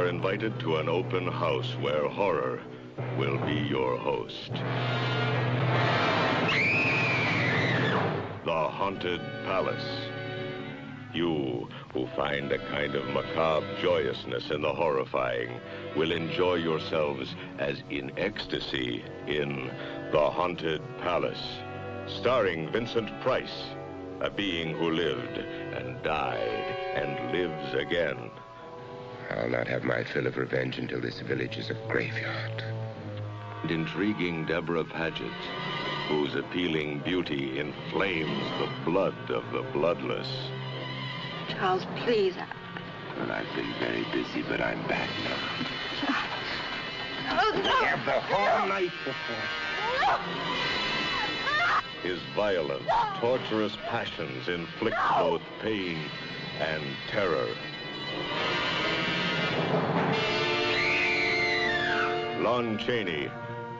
are invited to an open house where horror will be your host. The Haunted Palace. You, who find a kind of macabre joyousness in the horrifying, will enjoy yourselves as in ecstasy in The Haunted Palace, starring Vincent Price, a being who lived and died and lives again. I'll not have my fill of revenge until this village is a graveyard. And intriguing Deborah Paget, whose appealing beauty inflames the blood of the bloodless. Charles, please. Well, I've been very busy, but I'm back now. Oh, no. I have the whole night before. His violent, torturous passions inflict both pain and terror. Lon Chaney,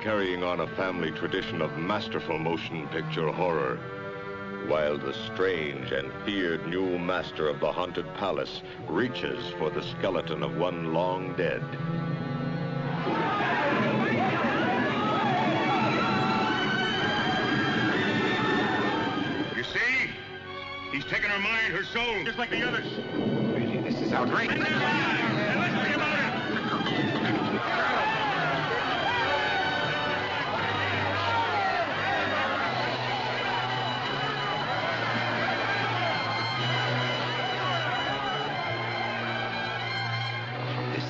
carrying on a family tradition of masterful motion picture horror, while the strange and feared new master of the Haunted Palace reaches for the skeleton of one long dead. You see? He's taken her mind, her soul, just like the others. Really, this is outrageous. Let's talk about it.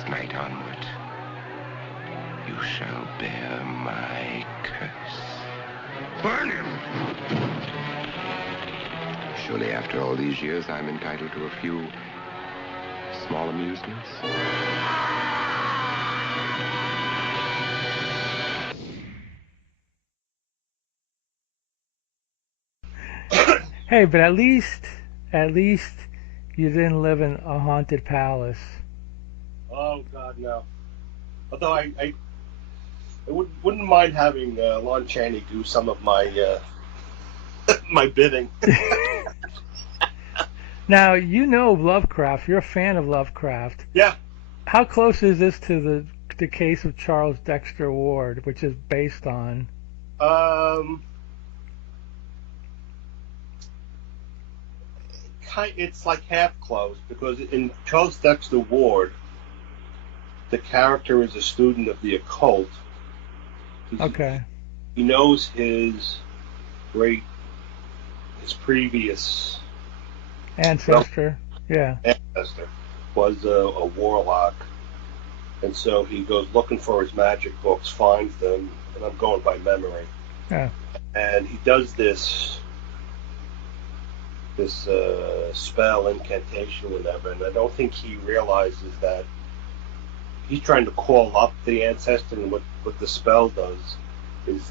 Night onward, you shall bear my curse. Burn him! Surely after all these years, I'm entitled to a few small amusements. Hey, but at least you didn't live in a haunted palace. Oh God, no. Although I wouldn't mind having Lon Chaney do some of my my bidding. Now you know Lovecraft. You're a fan of Lovecraft. Yeah. How close is this to the case of Charles Dexter Ward, which is based on? It's like half close, because in Charles Dexter Ward, the character is a student of the occult. Okay. He knows his previous ancestor. Yeah. Ancestor was a warlock, and so he goes looking for his magic books, finds them, and I'm going by memory. Yeah. And he does this spell, incantation, whatever, and I don't think he realizes that he's trying to call up the ancestor, and what the spell does is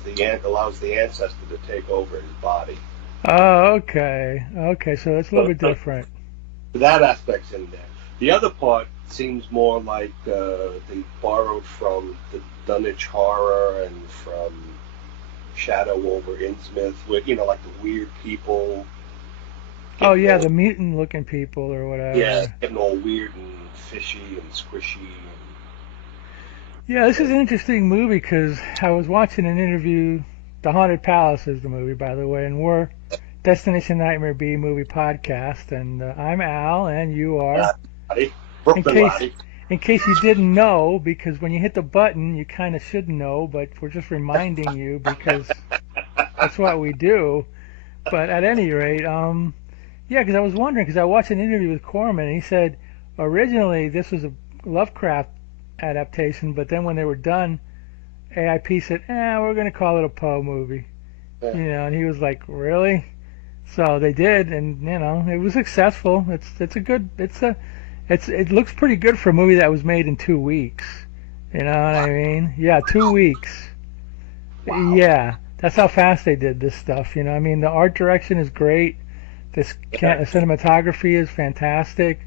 allows the ancestor to take over his body. Oh, okay. Okay, so it's a little bit different. That aspect's in there. The other part seems more like they borrowed from the Dunwich Horror and from Shadow over Innsmouth, with like the weird people. Oh yeah, the mutant-looking people or whatever. Yeah, getting all weird and fishy and squishy. Yeah, this is an interesting movie because I was watching an interview. The Haunted Palace is the movie, by the way, and we're Destination Nightmare B movie podcast, and I'm Al, and you are. In case you didn't know, because when you hit the button, you kind of should know, but we're just reminding you because that's what we do. But at any rate, yeah, because I was wondering, because I watched an interview with Corman, and he said originally this was a Lovecraft adaptation, but then when they were done, AIP said, we're going to call it a Poe movie. Yeah. And he was like, really? So they did, and it was successful. It looks pretty good for a movie that was made in 2 weeks. You know what I mean? Yeah, 2 weeks. Wow. Yeah, that's how fast they did this stuff. I mean, the art direction is great. The cinematography is fantastic.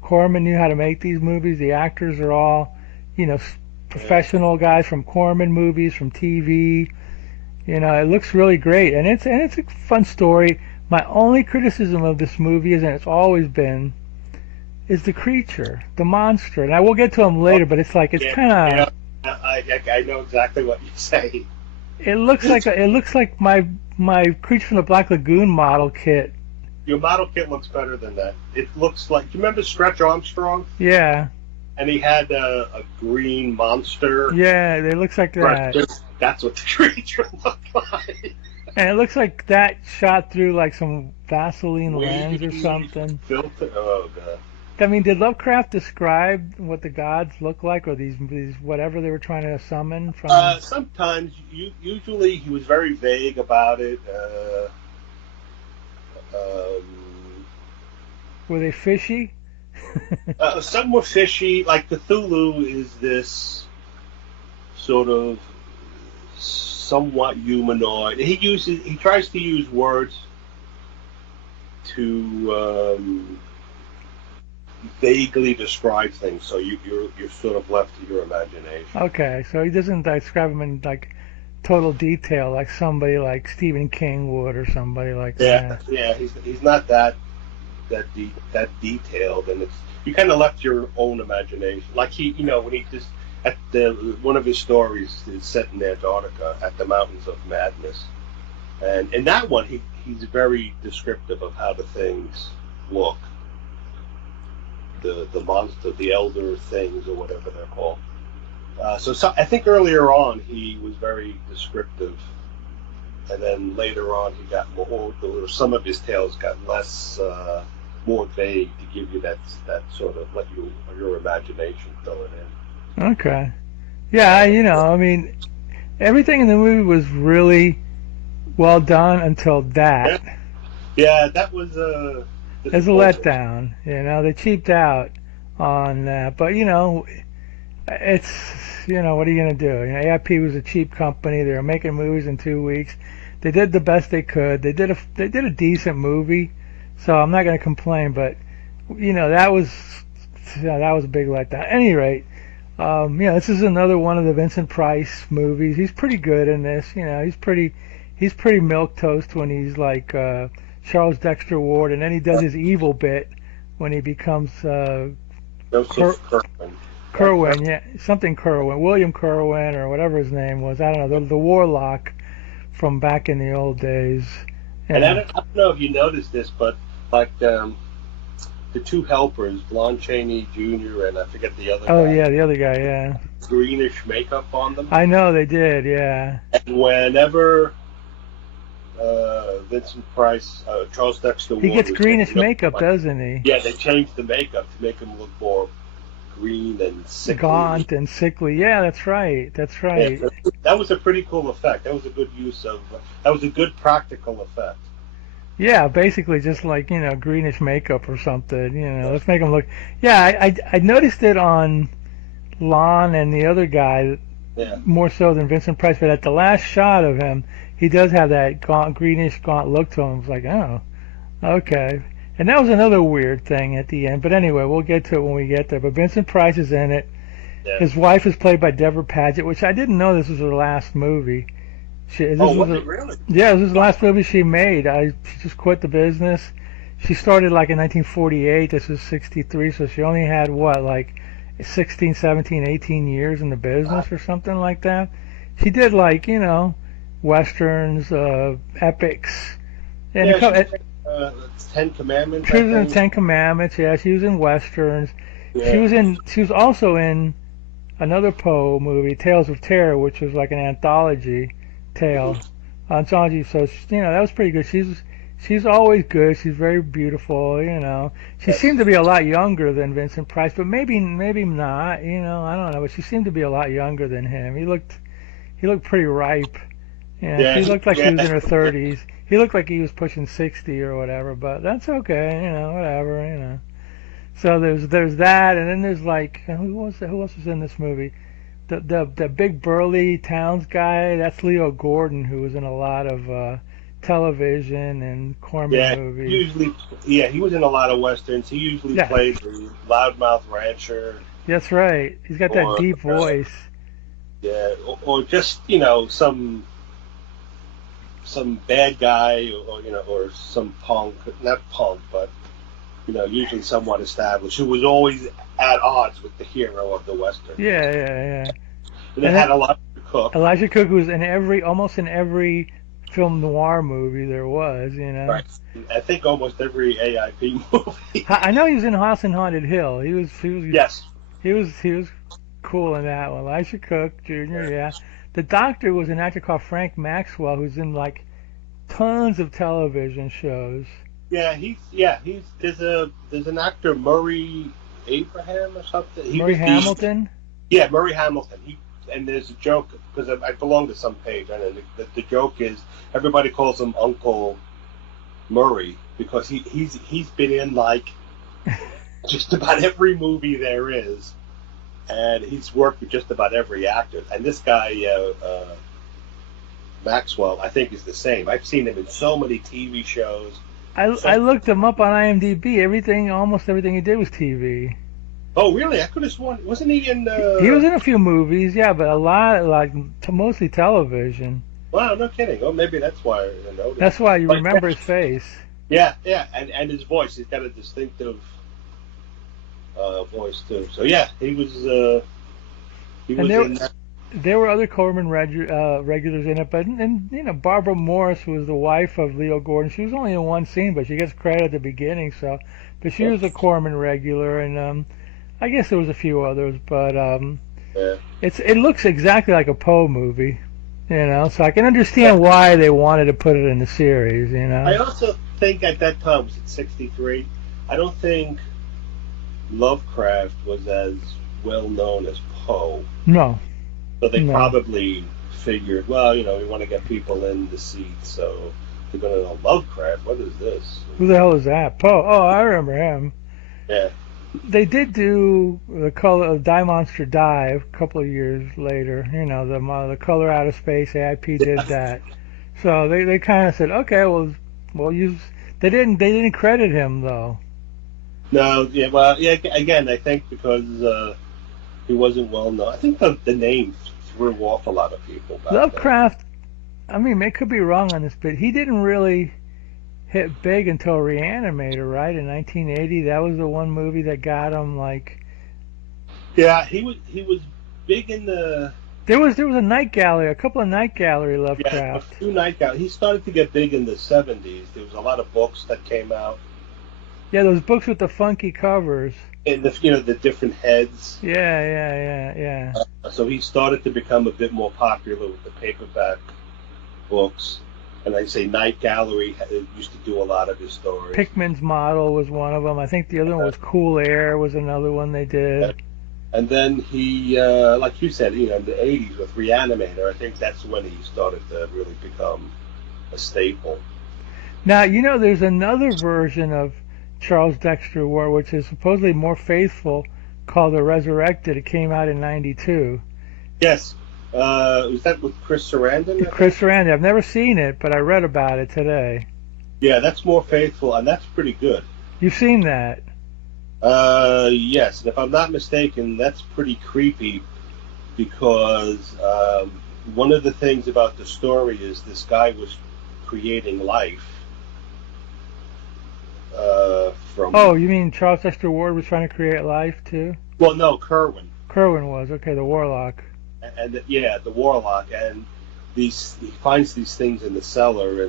Corman knew how to make these movies. The actors are all, professional guys from Corman movies, from TV. It looks really great, and it's a fun story. My only criticism of this movie is, and it's always been, is the creature, the monster. And I will get to him later, but it's like it's kind of. Yeah, I know exactly what you say. It looks like my Creature from the Black Lagoon model kit. Your model kit looks better than that. It looks like, you remember Stretch Armstrong? Yeah. And he had a green monster. Yeah, it looks like that. That's what the creature looked like. And it looks like that shot through like some Vaseline lens or something. Filter. Oh god. I mean, did Lovecraft describe what the gods look like, or these whatever they were trying to summon from? Sometimes, usually he was very vague about it. Were they fishy? Some were fishy. Like Cthulhu is this sort of somewhat humanoid. He tries to use words to vaguely describe things, so you're sort of left to your imagination. Okay, so he doesn't describe them in like total detail like somebody like Stephen King would, or somebody like that. Yeah, he's not that detailed, and you kind of left your own imagination. Like when he just one of his stories is set in Antarctica at the Mountains of Madness, and in that one he's very descriptive of how the things look. The monster, the elder things, or whatever they're called. So I think earlier on he was very descriptive, and then later on he got more. Some of his tales got less, more vague to give you that sort of let your imagination fill it in. Okay. Yeah, I mean, everything in the movie was really well done until that. Yeah, that was It's a letdown, they cheaped out on that, but it's, what are you going to do? AIP was a cheap company. They were making movies in 2 weeks. They did the best they could. They did a decent movie, so I'm not going to complain, but, that was a big letdown. At any rate, this is another one of the Vincent Price movies. He's pretty good in this, he's pretty milquetoast when he's like, Charles Dexter Ward, and then he does his evil bit when he becomes Joseph Kerwin, something Kerwin, William Kerwin, or whatever his name was. I don't know, the warlock from back in the old days. And I don't know if you noticed this, but like the two helpers, Lon Chaney Jr. and I forget the other guy. Oh yeah, the other guy, yeah. Greenish makeup on them. I know they did, yeah. And whenever Vincent Price, Charles Dexter Ward, he gets greenish makeup, doesn't he? Yeah, they changed the makeup to make him look more green and sickly. Gaunt and sickly. Yeah, that's right. Yeah, that was a pretty cool effect. That was a good that was a good practical effect. Yeah, basically just like, greenish makeup or something, let's make him look. Yeah, I noticed it on Lon and the other guy more so than Vincent Price, but at the last shot of him, he does have that greenish gaunt look to him. It's like, oh, okay. And that was another weird thing at the end. But anyway, we'll get to it when we get there. But Vincent Price is in it. Yeah. His wife is played by Deborah Paget, which I didn't know this was her last movie. Really? Yeah, this was the last movie she made. She just quit the business. She started like in 1948. This was 63, so she only had, 16, 17, 18 years in the business or something like that. She did westerns, epics. And Ten Commandments. She was in Ten Commandments. Yeah, she was in westerns. Yeah. She was also in another Poe movie, Tales of Terror, which was like an anthology tale. Anthology. So that was pretty good. She's always good. She's very beautiful. She seemed to be a lot younger than Vincent Price, but maybe not. I don't know. But she seemed to be a lot younger than him. He looked pretty ripe. Yeah, she looked like she was in her 30s. He looked like he was pushing 60 or whatever, but that's okay, whatever. So there's that, and then there's who else was in this movie? The big burly Towns guy. That's Leo Gordon, who was in a lot of television and Corman movies. He was in a lot of westerns. He usually played the loudmouth rancher. That's right. He's got that deep voice. Or just some bad guy, or some punk, not punk, but usually somewhat established, who was always at odds with the hero of the Western. Yeah, yeah, yeah. And it had Elijah Cook. Elijah Cook was in almost in every film noir movie there was, Right. I think almost every AIP movie. I know he was in House on Haunted Hill. Yes. He was cool in that one. Elijah Cook Jr. Yeah. The Doctor was an actor called Frank Maxwell, who's in like tons of television shows. Yeah, there's an actor, Murray Abraham or something. Murray Hamilton. Yeah, Murray Hamilton. And there's a joke because I belong to some page, and the joke is everybody calls him Uncle Murray because he's been in like just about every movie there is, and he's worked with just about every actor. And this guy Maxwell, I think, is the same. I've seen him in so many TV shows. I looked him up on IMDb. Almost everything he did was TV. Oh, really? I could have sworn. Wasn't he in... He was in a few movies, yeah, but a lot, mostly television. Wow, no kidding. Oh, maybe that's why I noticed. That's why you remember his face. Yeah, and his voice. He's got a distinctive voice, too. So, yeah, he was in that. There were other Corman regulars in it, but Barbara Morris was the wife of Leo Gordon. She was only in one scene, but she gets credit at the beginning. But she was a Corman regular, and I guess there was a few others, but it looks exactly like a Poe movie, So I can understand why they wanted to put it in the series, I also think at that time, was it 1963? I don't think Lovecraft was as well known as Poe. No. So they probably figured, well, we want to get people in the seats, so they're going to know Lovecraft. What is this? Who the hell is that? Poe. Oh, I remember him. Yeah. They did do the color of Die Monster Die a couple of years later. The Color Out of Space. AIP did that. So they kind of said, okay, well, use. They didn't credit him though. No, yeah, well, yeah. Again, I think because he wasn't well known. I think the name threw off a lot of people. Lovecraft. I mean, I could be wrong on this, but he didn't really hit big until Reanimator, right? In 1980, that was the one movie that got him Yeah, he was big in the. There was a Night Gallery, a couple of Night Gallery Lovecraft. Yeah, a few Night Gallery. He started to get big in the 70s. There was a lot of books that came out. Yeah, those books with the funky covers. And the different heads. Yeah. So he started to become a bit more popular with the paperback books. And I say Night Gallery used to do a lot of his stories. Pickman's Model was one of them. I think the other one was Cool Air was another one they did. And then he, like you said, in the 80s with Reanimator, I think that's when he started to really become a staple. Now, there's another version of Charles Dexter Ward, which is supposedly more faithful, called The Resurrected. It came out in 92. Yes. Was that with Chris Sarandon? Chris Sarandon. I've never seen it, but I read about it today. Yeah, that's more faithful, and that's pretty good. You've seen that? Yes. And if I'm not mistaken, that's pretty creepy because one of the things about the story is this guy was creating life from... Oh, you mean Charles Dexter Ward was trying to create life, too? Well, no, Kerwin. Kerwin was, okay, the warlock. And the warlock, and he finds these things in the cellar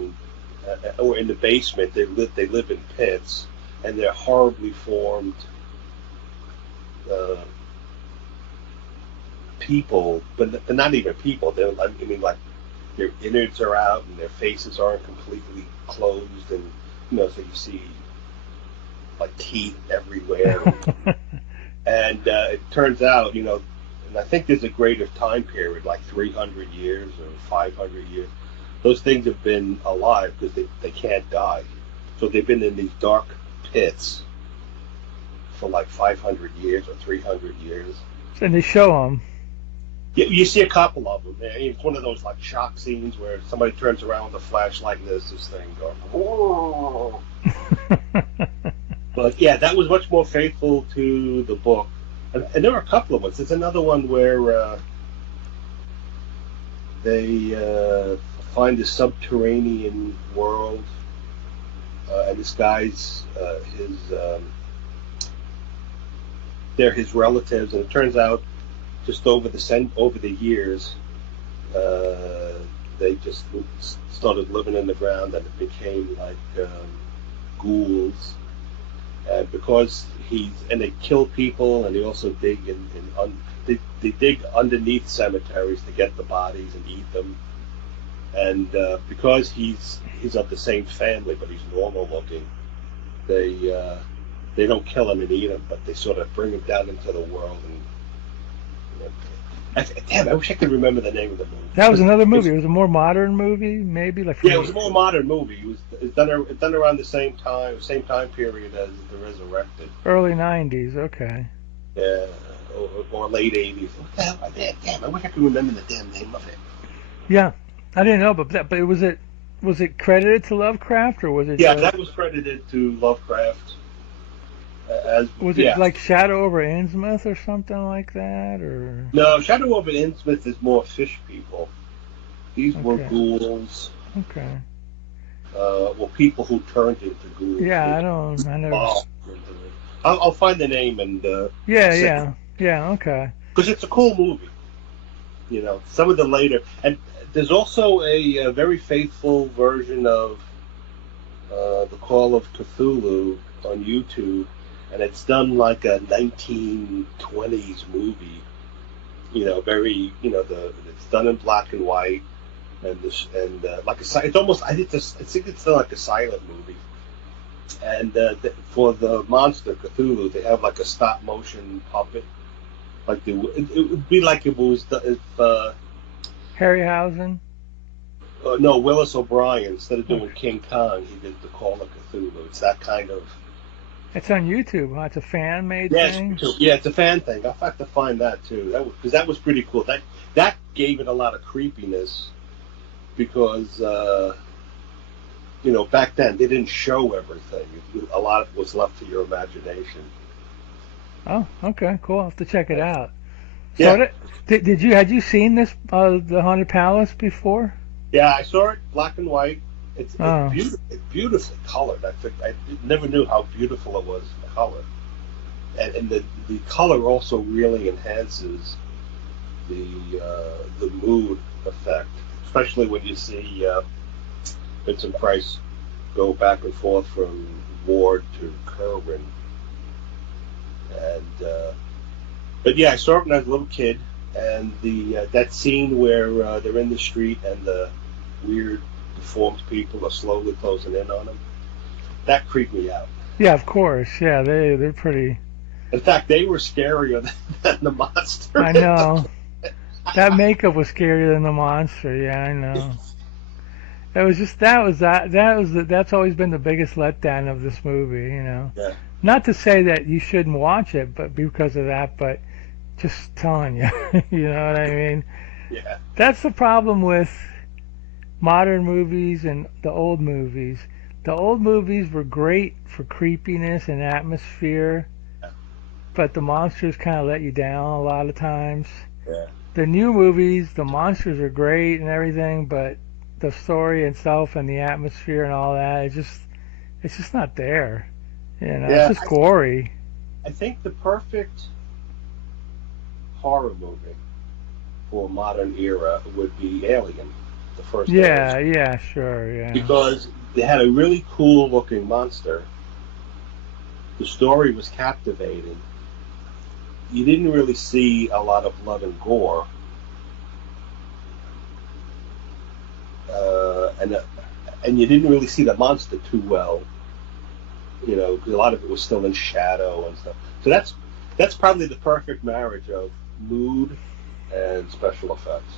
or in the basement. They live in pits, and they're horribly formed people, but they're not even people. They're their innards are out and their faces aren't completely closed, and so you see like teeth everywhere. And it turns out, and I think there's a greater time period, like 300 years or 500 years. Those things have been alive because they can't die. So they've been in these dark pits for like 500 years or 300 years. And they show them. Yeah, you see a couple of them. It's one of those like shock scenes where somebody turns around with a flashlight and there's this thing going, whoa. But yeah, that was much more faithful to the book. And there were a couple of ones. There's another one where they find a subterranean world and this guy's they're his relatives, and it turns out just over the years, they just started living in the ground, and it became like ghouls. And because they kill people, and they also dig they dig underneath cemeteries to get the bodies and eat them. And because he's of the same family, but he's normal looking, they don't kill him and eat him, but they sort of bring him down into the world. And damn, I wish I could remember the name of the movie. That was another movie. It was a more modern movie, maybe. Like it was a more modern movie. It's done around the same time period as The Resurrected. Early '90s. Okay. Yeah, or late '80s. What the hell? Damn, I wish I could remember the damn name of it. Yeah, I didn't know, but was it credited to Lovecraft, or was it? Yeah, that was credited to Lovecraft. Was it like Shadow over Innsmouth or something like that, or? No, Shadow over Innsmouth is more fish people. These were ghouls. Okay. Well, people who turned into ghouls. Yeah, I never. I'll find the name and. Yeah. Okay. Because it's a cool movie. You know, some of the later, and there's also a very faithful version of The Call of Cthulhu on YouTube. And it's done like a 1920s movie, it's done in black and white, it's almost I think it's done like a silent movie. And for the monster Cthulhu, they have like a stop motion puppet, like it would be like it was if Harryhausen. No, Willis O'Brien, instead of doing King Kong, he did The Call of Cthulhu. It's that kind of. It's on YouTube, huh? It's a fan-made thing? Yeah, it's a fan thing. I'll have to find that, too. Because that was pretty cool. That gave it a lot of creepiness because, back then they didn't show everything. A lot of it was left to your imagination. Oh, okay, cool. I'll have to check it out. Yeah. So had you seen this, The Haunted Palace, before? Yeah, I saw it black and white. It's beautifully colored. I never knew how beautiful it was in color, and the color also really enhances the mood effect, especially when you see Vincent Price go back and forth from Ward to Kerwin. And but yeah, I saw it when I was a little kid, and that scene where they're in the street and the weird deformed people are slowly closing in on them. That creeped me out. Yeah, of course. Yeah, they're pretty. In fact, they were scarier than the monster. I know. That makeup was scarier than the monster. Yeah, I know. That's always been the biggest letdown of this movie. Yeah. Not to say that you shouldn't watch it, but because of that. But just telling you, you know what I mean? Yeah. That's the problem with modern movies and the old movies. The old movies were great for creepiness and atmosphere, but the monsters kind of let you down a lot of times. Yeah. The new movies, the monsters are great and everything, but the story itself and the atmosphere and all that, it's just not there. Yeah, it's just gory. I think the perfect horror movie for a modern era would be Alien. The first Alien. Yeah, sure, yeah. Because they had a really cool looking monster. The story was captivating. You didn't really see a lot of blood and gore. And you didn't really see the monster too well. Because a lot of it was still in shadow and stuff. So that's probably the perfect marriage of mood and special effects.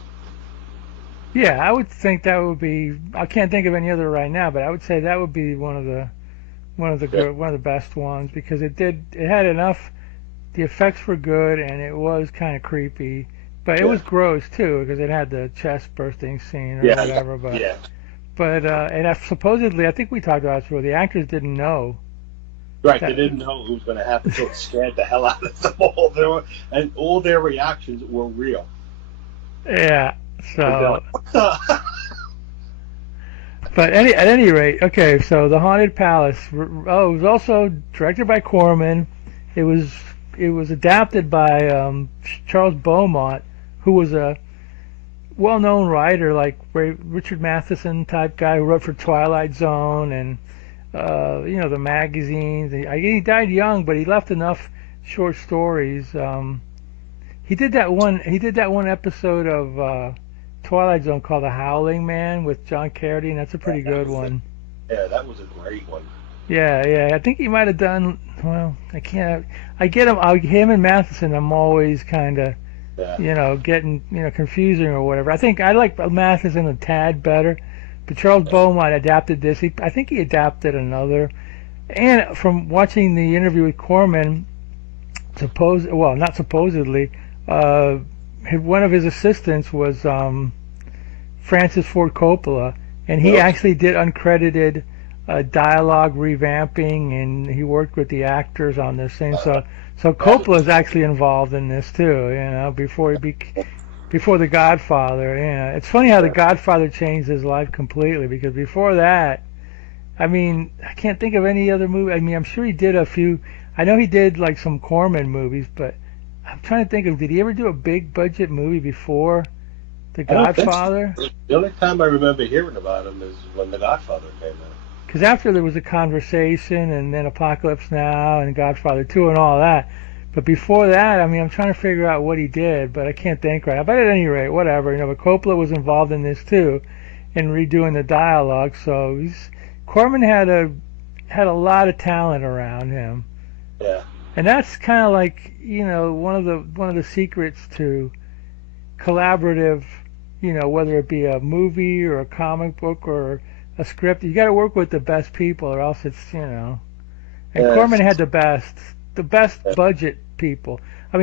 Yeah, I would think that would be. I can't think of any other right now, but I would say that would be one of the best ones because it had enough. The effects were good and it was kind of creepy, but it was gross too because it had the chest bursting scene or whatever. But and supposedly, I think we talked about this before. The actors didn't know. Right, they didn't know what was going to happen, so it scared the hell out of them all. And all their reactions were real. Yeah. So, But at any rate, okay. So the Haunted Palace. Oh, it was also directed by Corman. It was adapted by Charles Beaumont, who was a well-known writer, like Richard Matheson type guy who wrote for Twilight Zone and the magazines. He died young, but he left enough short stories. He did that one episode of Twilight Zone called The Howling Man with John Carradine. That's a pretty good one. Yeah, that was a great one. Yeah. I think he might have done. Well, I can't. I get him and Matheson. I'm always kind of, getting confusing or whatever. I think I like Matheson a tad better, but Charles Beaumont adapted this. I think he adapted another. And from watching the interview with Corman, not supposedly, one of his assistants was Francis Ford Coppola, and he actually did uncredited dialogue revamping, and he worked with the actors on this thing. So Coppola's actually involved in this too. Before The Godfather. It's funny how The Godfather changed his life completely, because before that, I can't think of any other movie. I'm sure he did a few. I know he did like some Corman movies, but I'm trying to think of, did he ever do a big budget movie before The Godfather? So. The only time I remember hearing about him is when The Godfather came out. Because after there was A Conversation, and then Apocalypse Now, and Godfather 2 and all that. But before that, I'm trying to figure out what he did, but I can't think right now. But at any rate, whatever. But Coppola was involved in this too, in redoing the dialogue. So Corman had a lot of talent around him. Yeah. And that's kind of like, one of the secrets to collaborative, whether it be a movie or a comic book or a script. You got to work with the best people, or else it's, And Corman had the best budget people.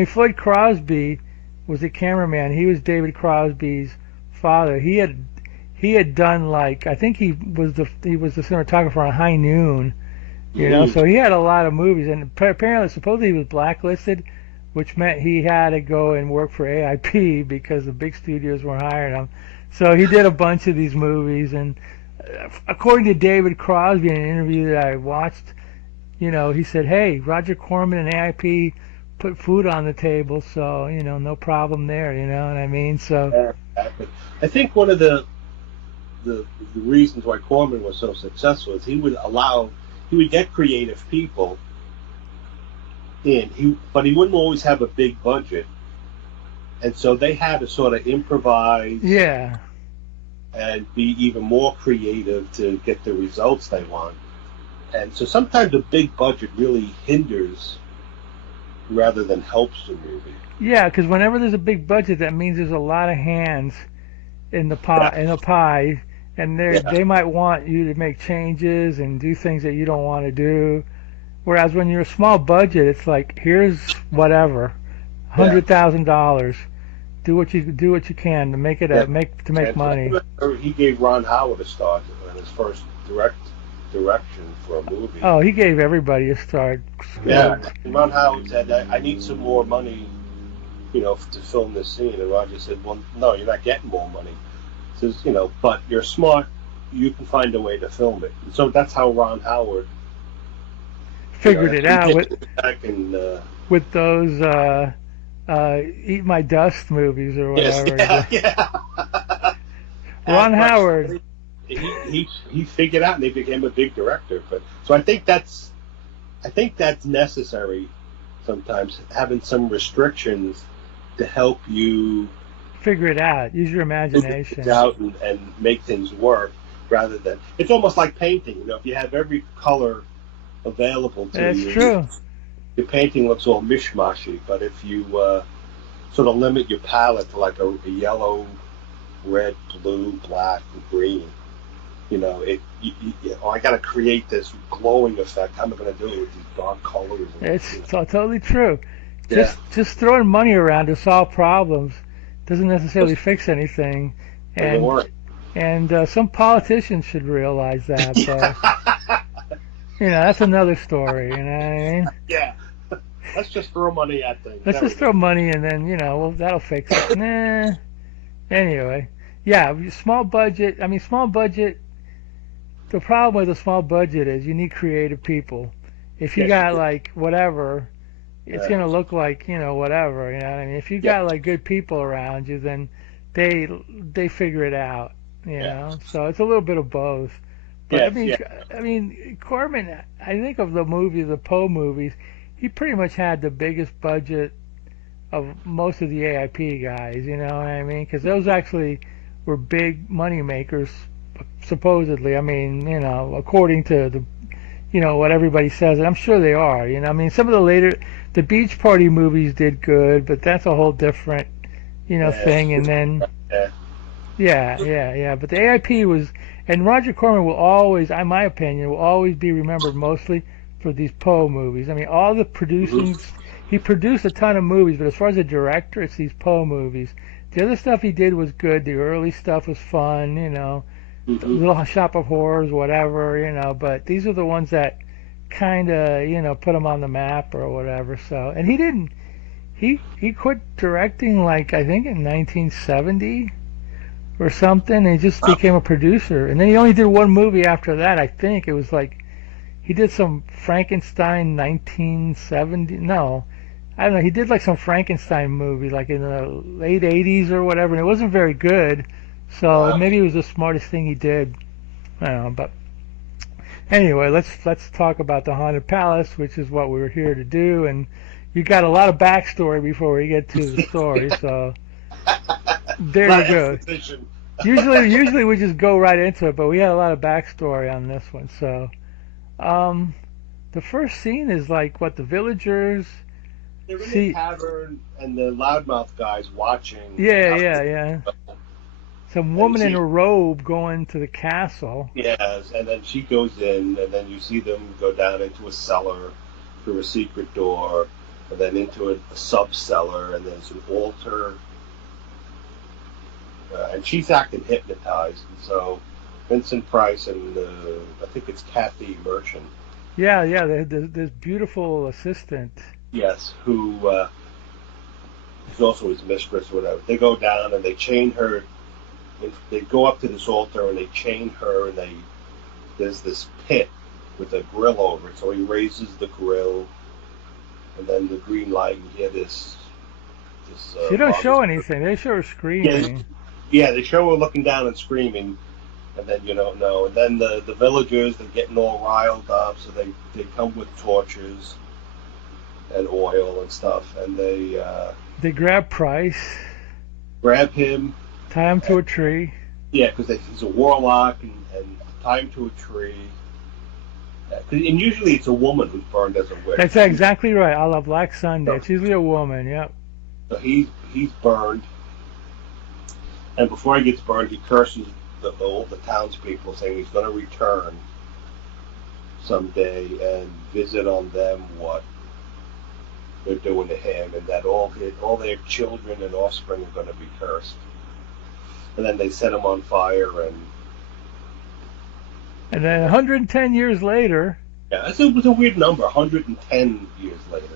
Floyd Crosby was a cameraman. He was David Crosby's father. He had done, like, I think he was the cinematographer on High Noon. So he had a lot of movies, and apparently, supposedly, he was blacklisted, which meant he had to go and work for AIP because the big studios weren't hiring him. So he did a bunch of these movies, and according to David Crosby in an interview that I watched, he said, "Hey, Roger Corman and AIP put food on the table, so no problem there." You know what I mean? So I think one of the reasons why Corman was so successful is he would get creative people in, but he wouldn't always have a big budget, and so they had to sort of improvise, and be even more creative to get the results they want. And so sometimes a big budget really hinders rather than helps the movie. Yeah, because whenever there's a big budget, that means there's a lot of hands in the pie. And they might want you to make changes and do things that you don't want to do. Whereas when you're a small budget, it's like, here's whatever, $100,000. Do what you can to make it make money. He gave Ron Howard a start on his first direction for a movie. Oh, he gave everybody a start. Yeah, and Ron Howard said, "I need some more money, to film this scene." And Roger said, "Well, no, you're not getting more money." Says, but you're smart, you can find a way to film it. And so that's how Ron Howard figured it out with those Eat My Dust movies or whatever. Yeah. Ron Howard. He figured out, and he became a big director. But so I think that's necessary sometimes, having some restrictions to help you figure it out. Use your imagination. Out and make things work, rather than, it's almost like painting. If you have every color available to you, that's true. Your painting looks all mishmashy. But if you sort of limit your palette to like a yellow, red, blue, black, and green, I got to create this glowing effect. How am I going to do it with these dark colors? It's totally true. Just throwing money around to solve problems doesn't necessarily fix anything, and some politicians should realize that. But, that's another story. You know what I mean? Yeah. Let's just throw money at things. Let's just throw money, and then that'll fix it. Nah. Anyway, small budget. Small budget. the problem with a small budget is you need creative people. If you got like whatever, it's gonna look like whatever. You know what I mean? If you got like good people around you, then they figure it out. You know, so it's a little bit of both. But I mean, Corman. I think of the Poe movies. He pretty much had the biggest budget of most of the AIP guys. You know what I mean? Because those actually were big money makers, supposedly. I mean, according to what everybody says, and I'm sure they are. I mean, some of the Beach Party movies did good, but that's a whole different, thing. And then, but the AIP was, and Roger Corman will always, in my opinion, will always be remembered mostly for these Poe movies. I mean, all the producing, he produced a ton of movies, but as far as a director, it's these Poe movies. The other stuff he did was good. The early stuff was fun, Little Shop of Horrors, whatever, but these are the ones that kind of, put him on the map or whatever. So, and he quit directing like, I think in 1970 or something. And he just became a producer. And then he only did one movie after that, I think. It was like, he did some Frankenstein 1970, no, I don't know, he did like some Frankenstein movie like in the late 80s or whatever, and it wasn't very good. So maybe it was the smartest thing he did. I don't know, but anyway, let's talk about the Haunted Palace, which is what we were here to do. And you got a lot of backstory before we get to the story, so there you go. Usually we just go right into it, but we had a lot of backstory on this one. So the first scene is like what the villagers. They're in the tavern, and the loudmouth guy's watching. Yeah. Some woman in a robe going to the castle. Yes, and then she goes in, and then you see them go down into a cellar through a secret door, and then into a sub-cellar, and there's an altar. And she's acting hypnotized, and so Vincent Price and I think it's Kathy Merchant. Yeah, this beautiful assistant. Yes, who is also his mistress or whatever. They go down and they chain her. They go up to this altar and they chain her, and there's this pit with a grill over it. So he raises the grill, and then the green light, and you hear this. They don't show anything. They show her screaming. Yeah, they show her looking down and screaming, and then you don't know. And then the villagers, they're getting all riled up, so they come with torches and oil and stuff, and they grab Price, grab him, tie him to a tree. Yeah, because he's a warlock, and tie him to a tree. And usually it's a woman who's burned as a witch. That's exactly right. I love Black Sunday. It's usually a woman. Yep. So he's burned, and before he gets burned, he curses all the townspeople, saying he's going to return someday and visit on them what they're doing to him, and that all their children and offspring are going to be cursed. And then they set him on fire, and then 110 years later. Yeah, it was a weird number. 110 years later.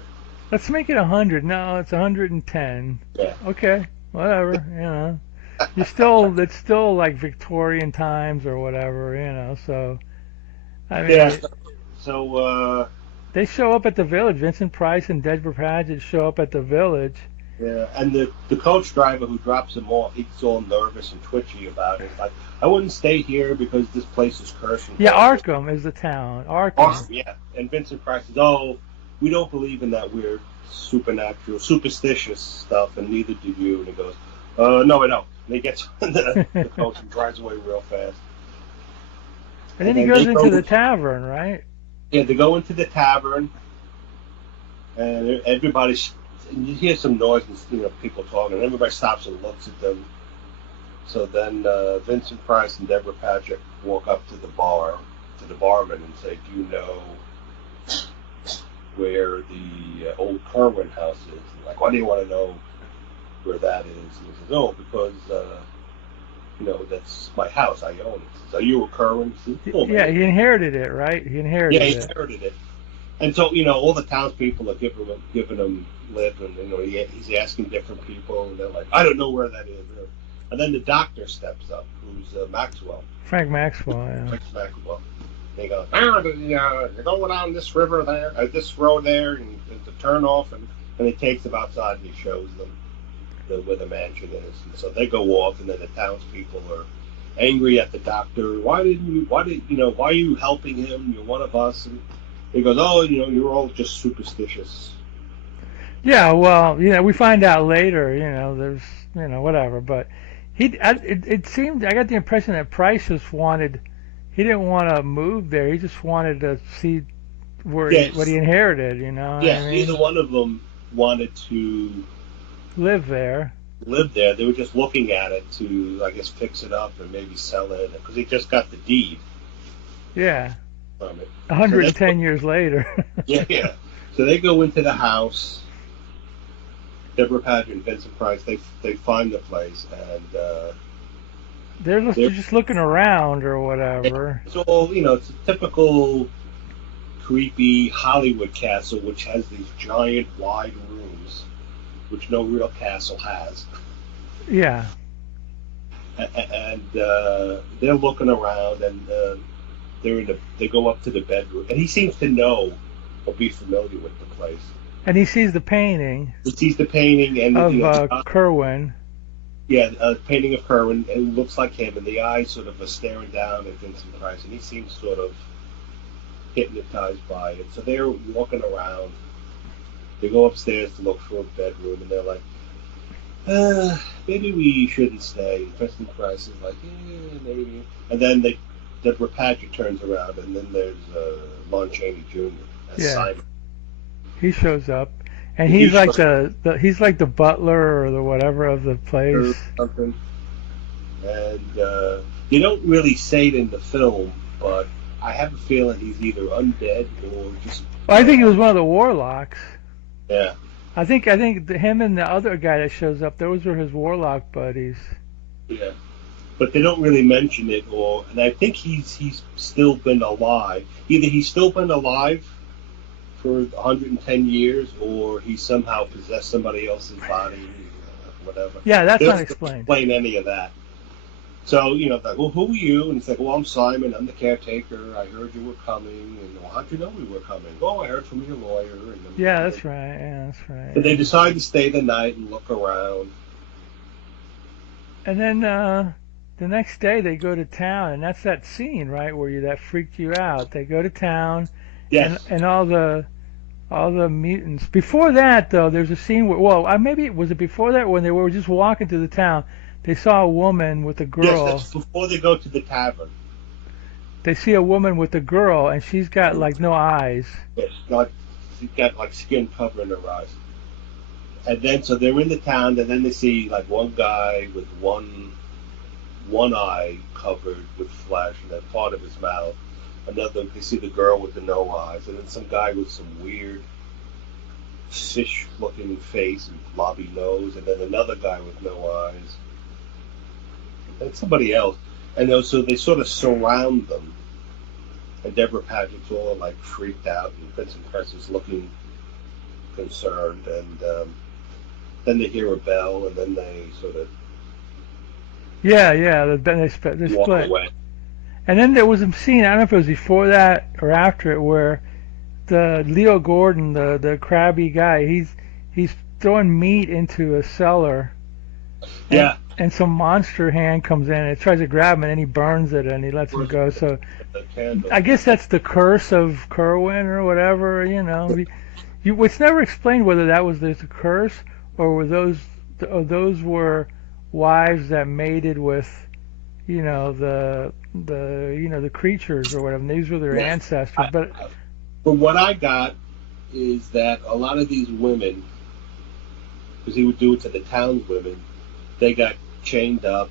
Let's make it 100. No, it's 110. Yeah. Okay, whatever. It's still like Victorian times or whatever. So, I mean. Yeah. So. They show up at the village. Vincent Price and Deborah Paget show up at the village. Yeah, and the coach driver who drops him off, he's all nervous and twitchy about it. Like, I wouldn't stay here because this place is cursed. Yeah, Arkham is the town. Arkham. Yeah, and Vincent Price says, we don't believe in that weird supernatural, superstitious stuff, and neither do you. And he goes, no, I don't. And he gets in the coach and drives away real fast. And then he goes into the tavern, right? Yeah, they go into the tavern, and everybody's. And you hear some noise and people talking, and everybody stops and looks at them. So then Vincent Price and Deborah Paget walk up to the barman, and say, "Do you know where the old Kerwin house is?" And like, why do you want to know where that is? And he says, "Oh, because that's my house. I own it." He says, "Are you a Kerwin?" He says, "Oh, yeah, he inherited it, right? He inherited it. Yeah, he inherited it. And so, all the townspeople are giving him lip, and he's asking different people, and they're like, "I don't know where that is." And then the doctor steps up, who's Maxwell. Frank Maxwell, yeah. Frank Maxwell. They go, you're going down this river there, this road there, and to turn off, and he takes them outside and he shows them where the mansion is. And so they go off, and then the townspeople are angry at the doctor. Why are you helping him? You're one of us. And he goes, oh, you're all just superstitious. Yeah, well, we find out later, there's, whatever, but it seemed, I got the impression that Price just wanted, he didn't want to move there, he just wanted to see what he inherited, Yes, neither one of them wanted to live there. They were just looking at it to, I guess, fix it up and maybe sell it, because he just got the deed. Yeah. From it. 110 years later. Yeah. So they go into the house. Deborah Paget and Vincent Price, they find the place, and they're just looking around or whatever. It's all, it's a typical creepy Hollywood castle, which has these giant wide rooms, which no real castle has. Yeah. And they're looking around, and they go up to the bedroom, and he seems to know or be familiar with the place. And he sees the painting. He sees the painting and of Kerwin. Yeah, a painting of Kerwin, and it looks like him, and the eyes sort of are staring down at Vincent Price, and he seems sort of hypnotized by it. So they're walking around. They go upstairs to look for a bedroom, and they're like, maybe we shouldn't stay. And Vincent Price is like, yeah, maybe. And then Deborah Paget turns around, and then there's Lon Chaney Jr. as Simon. He shows up, and he's like he's like the butler or the whatever of the place. Something. And you don't really say it in the film, but I have a feeling he's either undead or just. Well, I think he was one of the warlocks. Yeah. I think him and the other guy that shows up, those were his warlock buddies. Yeah, but they don't really mention it, and I think he's still been alive. Either he's still been alive for 110 years, or he somehow possessed somebody else's body, whatever. Yeah, that's not explained. Explain any of that. So, like, well, who are you? And he's like, well, I'm Simon. I'm the caretaker. I heard you were coming. And, well, how'd you know we were coming? Oh, I heard from your lawyer. Yeah, that's right. Yeah, that's right. So they decide to stay the night and look around. And then the next day they go to town, and that's that scene, right, where that freaked you out. They go to town. Yes. And all the mutants. Before that, though, there's a scene where, maybe was it before that when they were just walking through the town, they saw a woman with a girl. Yes, that's before they go to the tavern. They see a woman with a girl, and she's got like no eyes. Yes, she's got like skin covering her eyes. And then so they're in the town, and then they see like one guy with one eye covered with flesh, and then part of his mouth. Another, they see the girl with the no eyes, and then some guy with some weird fish-looking face and blobby nose, and then another guy with no eyes, and then somebody else. And so they sort of surround them, and Deborah Paget's all like freaked out, and Vincent Price is looking concerned, and then they hear a bell, and then they sort of then they split. away. And then there was a scene, I don't know if it was before that or after it, where the Leo Gordon, the crabby guy, he's throwing meat into a cellar. Yeah. And some monster hand comes in and it tries to grab him, and then he burns it and he lets him go. So I guess that's the curse of Kerwin or whatever, It's never explained whether that was the curse or were those were wives that mated with, the creatures or whatever. And these were their ancestors. But from what I got is that a lot of these women, because he would do it to the townswomen, they got chained up.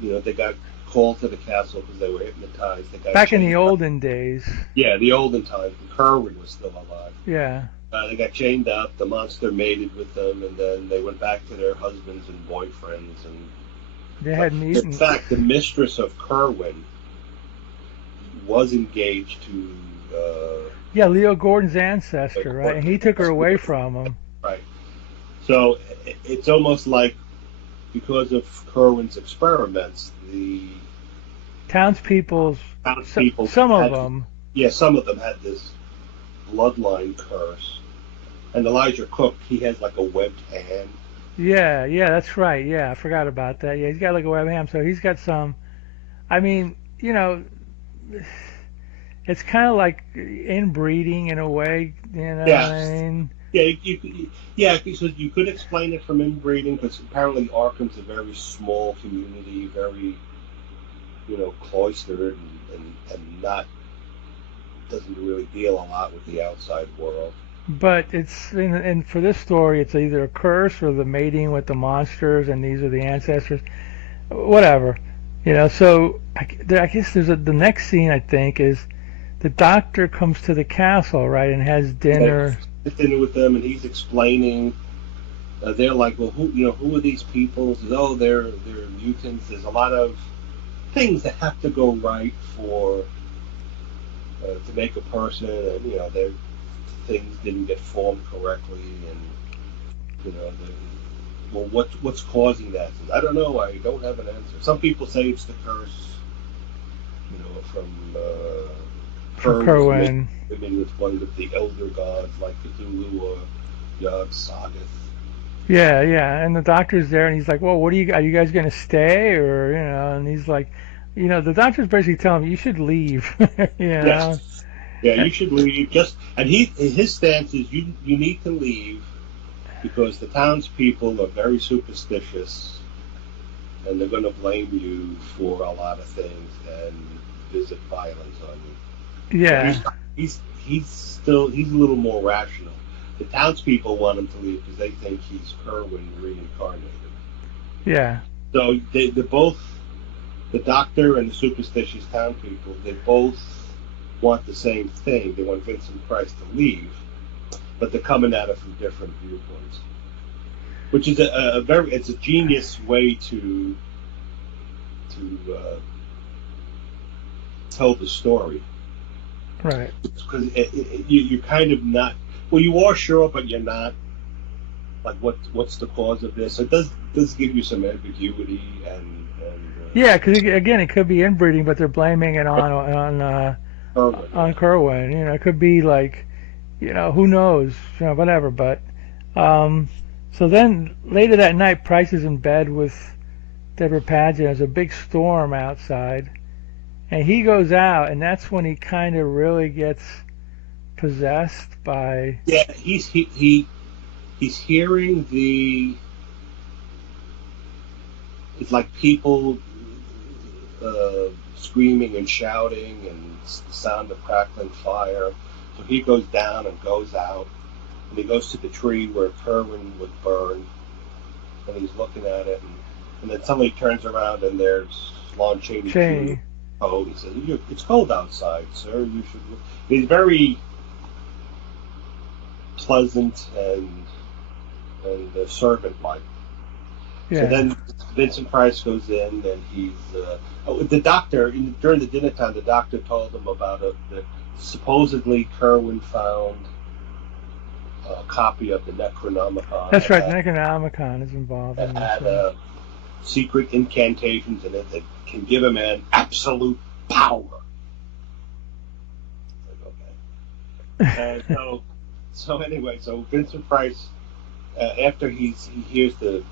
They got called to the castle because they were hypnotized. They got back in the olden days. Yeah, the olden times when Kerwin was still alive. Yeah. They got chained up. The monster mated with them, and then they went back to their husbands and boyfriends and. They hadn't eaten. In fact, the mistress of Kerwin was engaged to. Leo Gordon's ancestor, right? And he took her away from him. Right. So it's almost like because of Kerwin's experiments, the townspeople, townspeople some of had, them. yeah, some of them had this bloodline curse. And Elijah Cook, he has like a webbed hand. Yeah, that's right. Yeah, I forgot about that. Yeah, he's got like a web ham, so he's got some. I mean, it's kind of like inbreeding in a way. You know what I mean? Yeah, because you could explain it from inbreeding, because apparently Arkham's a very small community, very, cloistered and not doesn't really deal a lot with the outside world. But and for this story, it's either a curse or the mating with the monsters, and these are the ancestors, whatever. So I guess the next scene, I think, is the doctor comes to the castle, right, and has dinner. Dinner with them, and he's explaining. They're like, well, who are these people? He says, oh, they're mutants. There's a lot of things that have to go right for to make a person, and their things didn't get formed correctly, and well, what's causing that? Says, I don't know. I don't have an answer. Some people say it's the curse, from Kerwin. I mean, with one of the elder gods like Cthulhu or Yog-Sothoth. Yeah, and the doctor's there, and he's like, well, are you guys going to stay, or, and he's like, the doctor's basically telling him, you should leave, Yes. Yeah, you should leave. And his stance is you need to leave because the townspeople are very superstitious, and they're going to blame you for a lot of things and visit violence on you. Yeah. So he's a little more rational. The townspeople want him to leave because they think he's Kerwin reincarnated. Yeah. So they're both, the doctor and the superstitious townspeople, they both want the same thing. They want Vincent Price to leave, but they're coming at it from different viewpoints, which is it's a genius way to tell the story. Right. Because you're kind of not. Well, you are sure, but you're not. Like, what's the cause of this? It does give you some ambiguity and yeah, because again, it could be inbreeding, but they're blaming it on Kerwin. It could be like, who knows, whatever. But so then later that night, Price is in bed with Deborah Paget. There's a big storm outside, and he goes out, and that's when he kind of really gets possessed by. Yeah, he's hearing it's like people screaming and shouting and the sound of crackling fire. So he goes down and goes out, and he goes to the tree where Kerwin would burn, and he's looking at it, and then suddenly he turns around and there's Lon Chaney. Oh, he says, it's cold outside, sir. You should. He's very pleasant and servant-like. Yeah. So then Vincent Price goes in, and he's the doctor during the dinner time. The doctor told him about that supposedly Kerwin found a copy of the Necronomicon. That's right. The Necronomicon is involved in that this. Had secret incantations in it that can give a man absolute power. Like, okay. And so anyway, so Vincent Price, after he hears the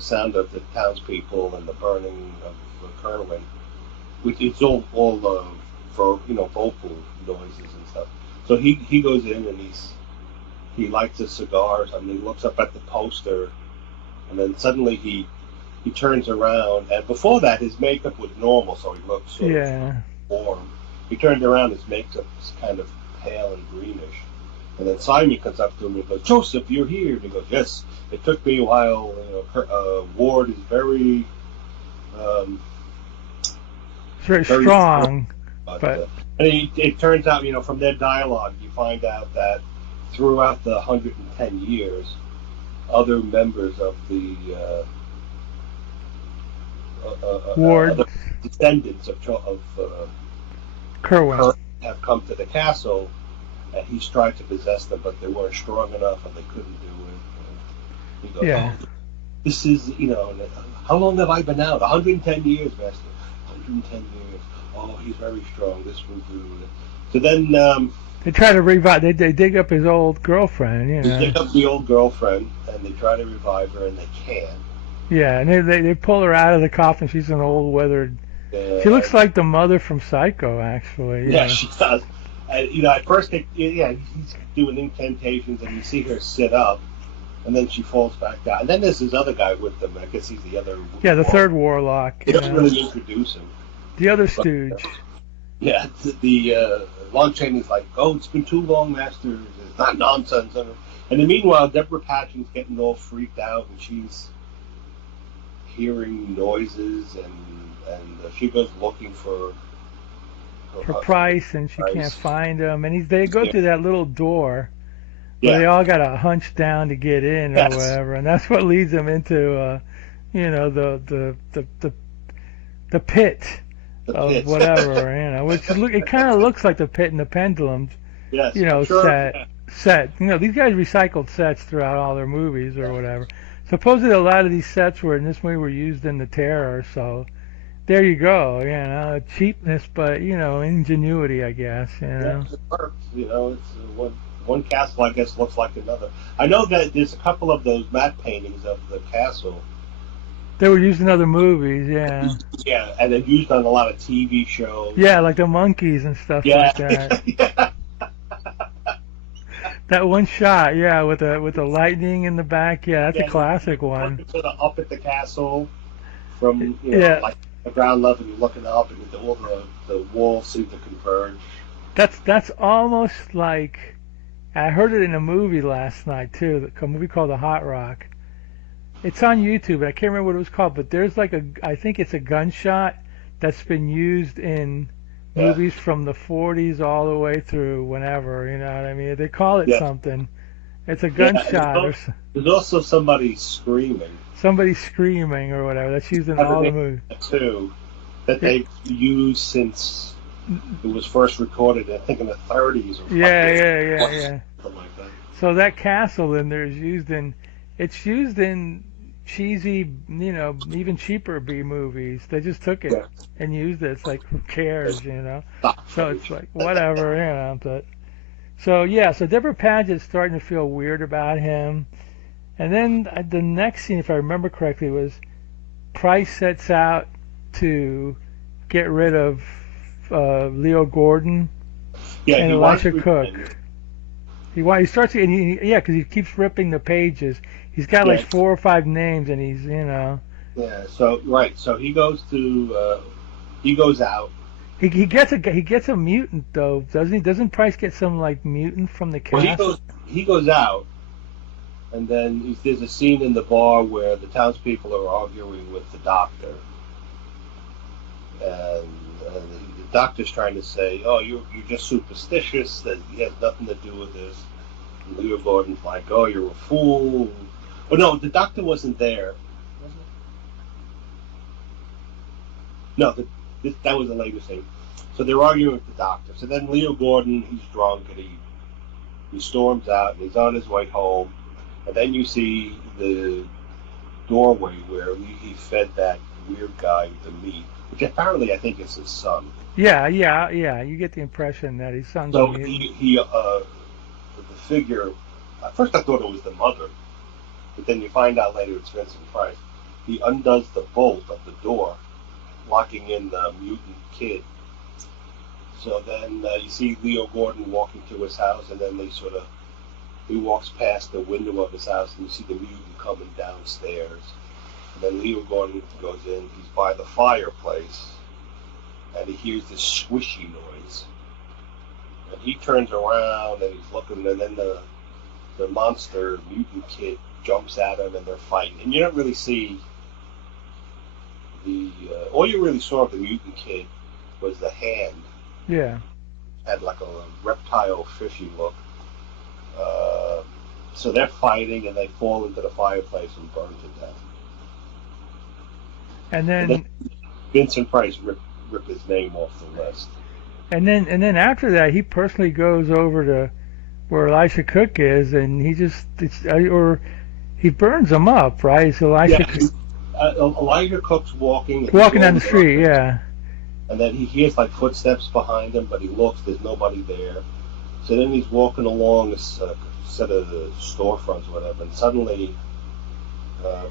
sound of the townspeople and the burning of Kerwin, which is all for vocal noises and stuff. So he goes in and he lights a cigar. And he looks up at the poster, and then suddenly he turns around. And before that, his makeup was normal, so he looked sort of warm. He turned around, his makeup was kind of pale and greenish. And then Simon comes up to him and goes, "Joseph, you're here." And he goes, "Yes, it took me a while. Ward is very very strong." But and it turns out, from their dialogue, you find out that throughout the 110 years, other members of the Ward other descendants of Kerwin have come to the castle. And he's tried to possess them, but they weren't strong enough, and they couldn't do it. And he goes, this is, how long have I been out? 110 years, Master. 110 years. Oh, he's very strong. This will do. So then They try to revive. They dig up his old girlfriend. they dig up the old girlfriend, and they try to revive her, and they can't. Yeah, and they pull her out of the coffin. She's an old weathered. She looks like the mother from Psycho, actually. Yeah, she does. And, at first, he's doing incantations, and you see her sit up, and then she falls back down. And then there's this other guy with them. I guess he's the other. Yeah, the third warlock. He doesn't really introduce him. The other stooge. Yeah, the Lon Chaney's like, oh, it's been too long, Master. It's not nonsense. And meanwhile, Deborah Patchen's getting all freaked out, and she's hearing noises, and she goes looking for Price, and she can't find him. And they go through that little door. Yeah. Where they all got to hunch down to get in or whatever, and that's what leads them into, the pit of whatever, which it kind of looks like the pit and the pendulums, yes, set. These guys recycled sets throughout all their movies or whatever. Supposedly a lot of these sets in this movie were used in The Terror, so there you go, cheapness, but, ingenuity, I guess, Yeah, it works, it's one castle, I guess, looks like another. I know that there's a couple of those matte paintings of the castle. They were used in other movies, yeah. Yeah, and they're used on a lot of TV shows. Yeah, like the monkeys and stuff like that. Yeah. That one shot, with the lightning in the back, that's a classic one. Sort of up at the castle from like the ground level, you're looking up, and all the walls seem to converge. That's almost like, I heard it in a movie last night too, a movie called The Hot Rock. It's on YouTube, I can't remember what it was called, but there's I think it's a gunshot that's been used in movies from the 40s all the way through whenever, you know what I mean? They call it something. It's a gunshot. There's also somebody screaming. Somebody screaming or whatever. That's used in all the movies. Too, that they've used since it was first recorded, I think in the 30s or something. Yeah. Something like that. So that castle in there is used in cheesy, even cheaper B movies. They just took it and used it. It's like, who cares, So it's like, whatever, but. So Deborah Paget's starting to feel weird about him. And then the next scene, if I remember correctly, was Price sets out to get rid of Leo Gordon and Elisha Cook. He starts, because he keeps ripping the pages. He's got like 4 or 5 names, and he's, Yeah. So he goes out. He gets a mutant though, doesn't he? Doesn't Price get some like mutant from the cast? Well, he goes out, and then there's a scene in the bar where the townspeople are arguing with the doctor, and the doctor's trying to say, "Oh, you're just superstitious. That he has nothing to do with this." And Leo Gordon's like, "Oh, you're a fool." Oh no, the doctor wasn't there. Was it? No, that was a later scene. So they're arguing with the doctor. So then Leo Gordon, he's drunk, and he storms out, and he's on his way home. And then you see the doorway where he fed that weird guy the meat, which apparently I think is his son. Yeah. You get the impression that his son's. So the figure. At first I thought it was the mother, but then you find out later it's Vincent Price. He undoes the bolt of the door, locking in the mutant kid. So then you see Leo Gordon walking to his house, and then he walks past the window of his house, and you see the mutant coming downstairs. And then Leo Gordon goes in, he's by the fireplace, and he hears this squishy noise. And he turns around, and he's looking, and then the monster mutant kid jumps at him, and they're fighting. And you don't really see all you really saw of the mutant kid was the hand. Yeah. Had like a reptile, fishy look. So they're fighting, and they fall into the fireplace and burn to death. And then Vincent Price ripped his name off the list. And then after that, he personally goes over to where Elisha Cook is, and he burns them up, right? So Elisha Elijah Cook's walking down the street, yeah. And then he hears like footsteps behind him, but he looks, there's nobody there. So then he's walking along this set of storefronts or whatever, and suddenly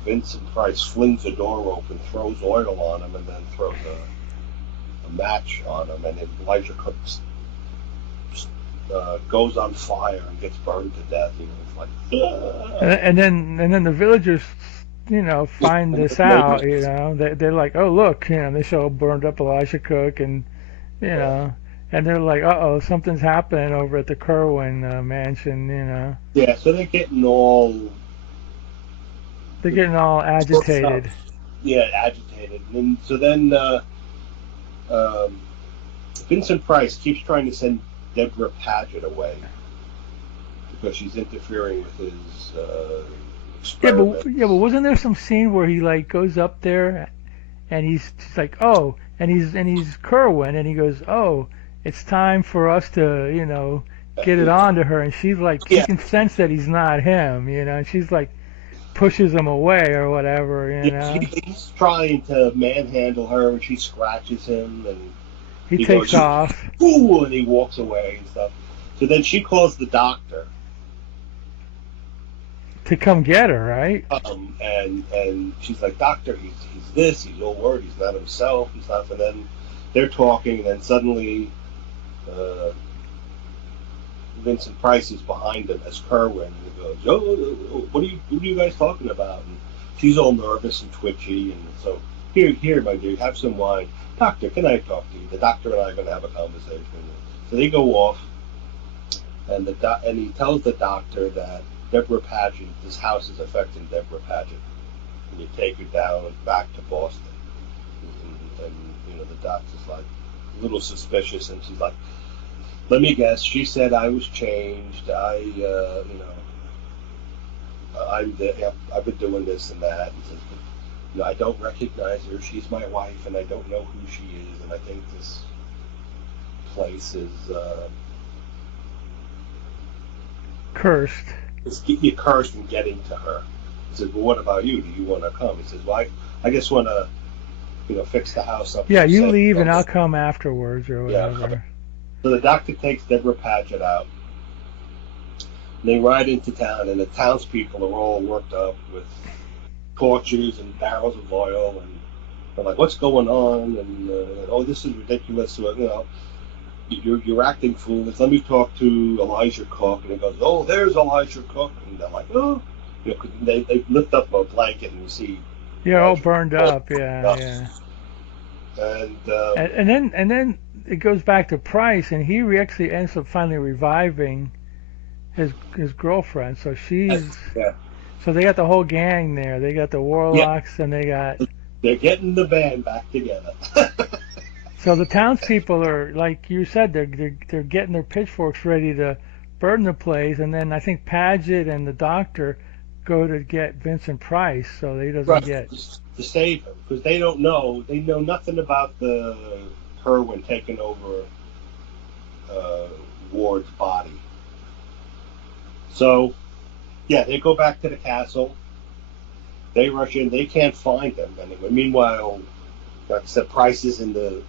Vincent Price flings the door open, throws oil on him, and then throws a match on him, and then Elijah Cook goes on fire and gets burned to death. You know, it's like, and then the villagers, you know, find this out. You know, they're like, oh look, you know, they show burned up Elijah Cook, and you know, and they're like, uh-oh, something's happening over at the Kerwin mansion. You know. Yeah, so they're getting all agitated. Yeah, agitated. And so then Vincent Price keeps trying to send Deborah Paget away because she's interfering with his experiment. Yeah, but wasn't there some scene where he like goes up there and he's like, oh, and he's Kerwin, and he goes, oh, it's time for us to, you know, get it on to her, and she's like, you can sense that he's not him, you know, and she's like, pushes him away or whatever, you know. He's trying to manhandle her, and she scratches him, and he takes off. Ooh, and he walks away and stuff. So then she calls the doctor to come get her, right? And she's like, doctor, he's this, he's all worried, he's not himself and stuff. And then they're talking, and then suddenly Vincent Price is behind him as Kerwin, and he goes, oh, what are you guys talking about? And she's all nervous and twitchy, and so here, my dear, have some wine. Doctor, can I talk to you? The doctor and I are going to have a conversation. So they go off, and he tells the doctor that Deborah Paget, this house is affecting Deborah Paget, and you take her down back to Boston. And you know, the doctor's like a little suspicious, and she's like, let me guess, she said I was changed. I've been doing this and that. And says, you know, I don't recognize her. She's my wife, and I don't know who she is. And I think this place is cursed. You're cursed in getting to her. He says, well, what about you? Do you want to come? He says, well, I just want to, you know, fix the house up. Yeah, you leave, and I'll come afterwards or whatever. Yeah. So the doctor takes Deborah Paget out. And they ride into town, and the townspeople are all worked up with torches and barrels of oil, and they're like, "What's going on?" And oh, this is ridiculous. So, you know, you're acting foolish. Let me talk to Elijah Cook. And he goes, "Oh, there's Elijah Cook." And they're like, "Oh," you know, 'cause they lift up a blanket and you see. Yeah, all burned up. Yeah. And then it goes back to Price, and he actually ends up finally reviving his girlfriend. So so they got the whole gang there. They got the warlocks, and they're getting the band back together. So the townspeople are, like you said, they're getting their pitchforks ready to burn the place, and then I think Paget and the doctor go to get Vincent Price so he doesn't get to save him, because they know nothing about the Kerwin taking over Ward's body. So yeah, they go back to the castle. They rush in. They can't find him anyway. Meanwhile, like I said, Price is in the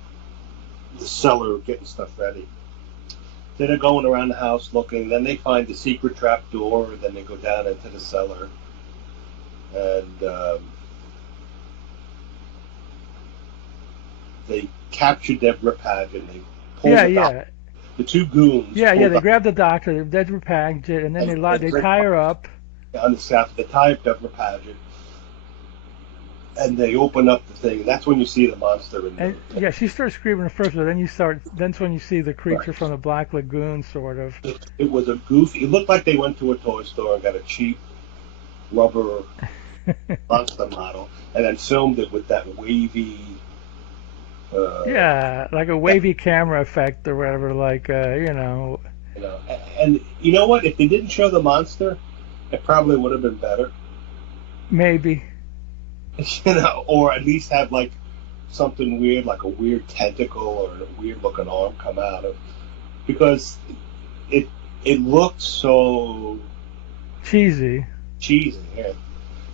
cellar getting stuff ready. Then they're going around the house looking. Then they find the secret trap door. Then they go down into the cellar, and they capture Deborah Paget. And they pull the two goons. They grab the doctor, Deborah Paget, and then they tie her up. On the staff, they tie up Deborah Paget, and they open up the thing. And that's when you see the monster. She starts screaming at first, but then that's when you see the creature from the Black Lagoon, sort of. It was a goofy. It looked like they went to a toy store and got a cheap rubber monster model, and then filmed it with that wavy. Like a wavy camera effect or whatever, like you know. And you know what? If they didn't show the monster, it probably would have been better. Maybe. You know, or at least have like something weird, like a weird tentacle or a weird looking arm come out of, because it looked so cheesy. Yeah.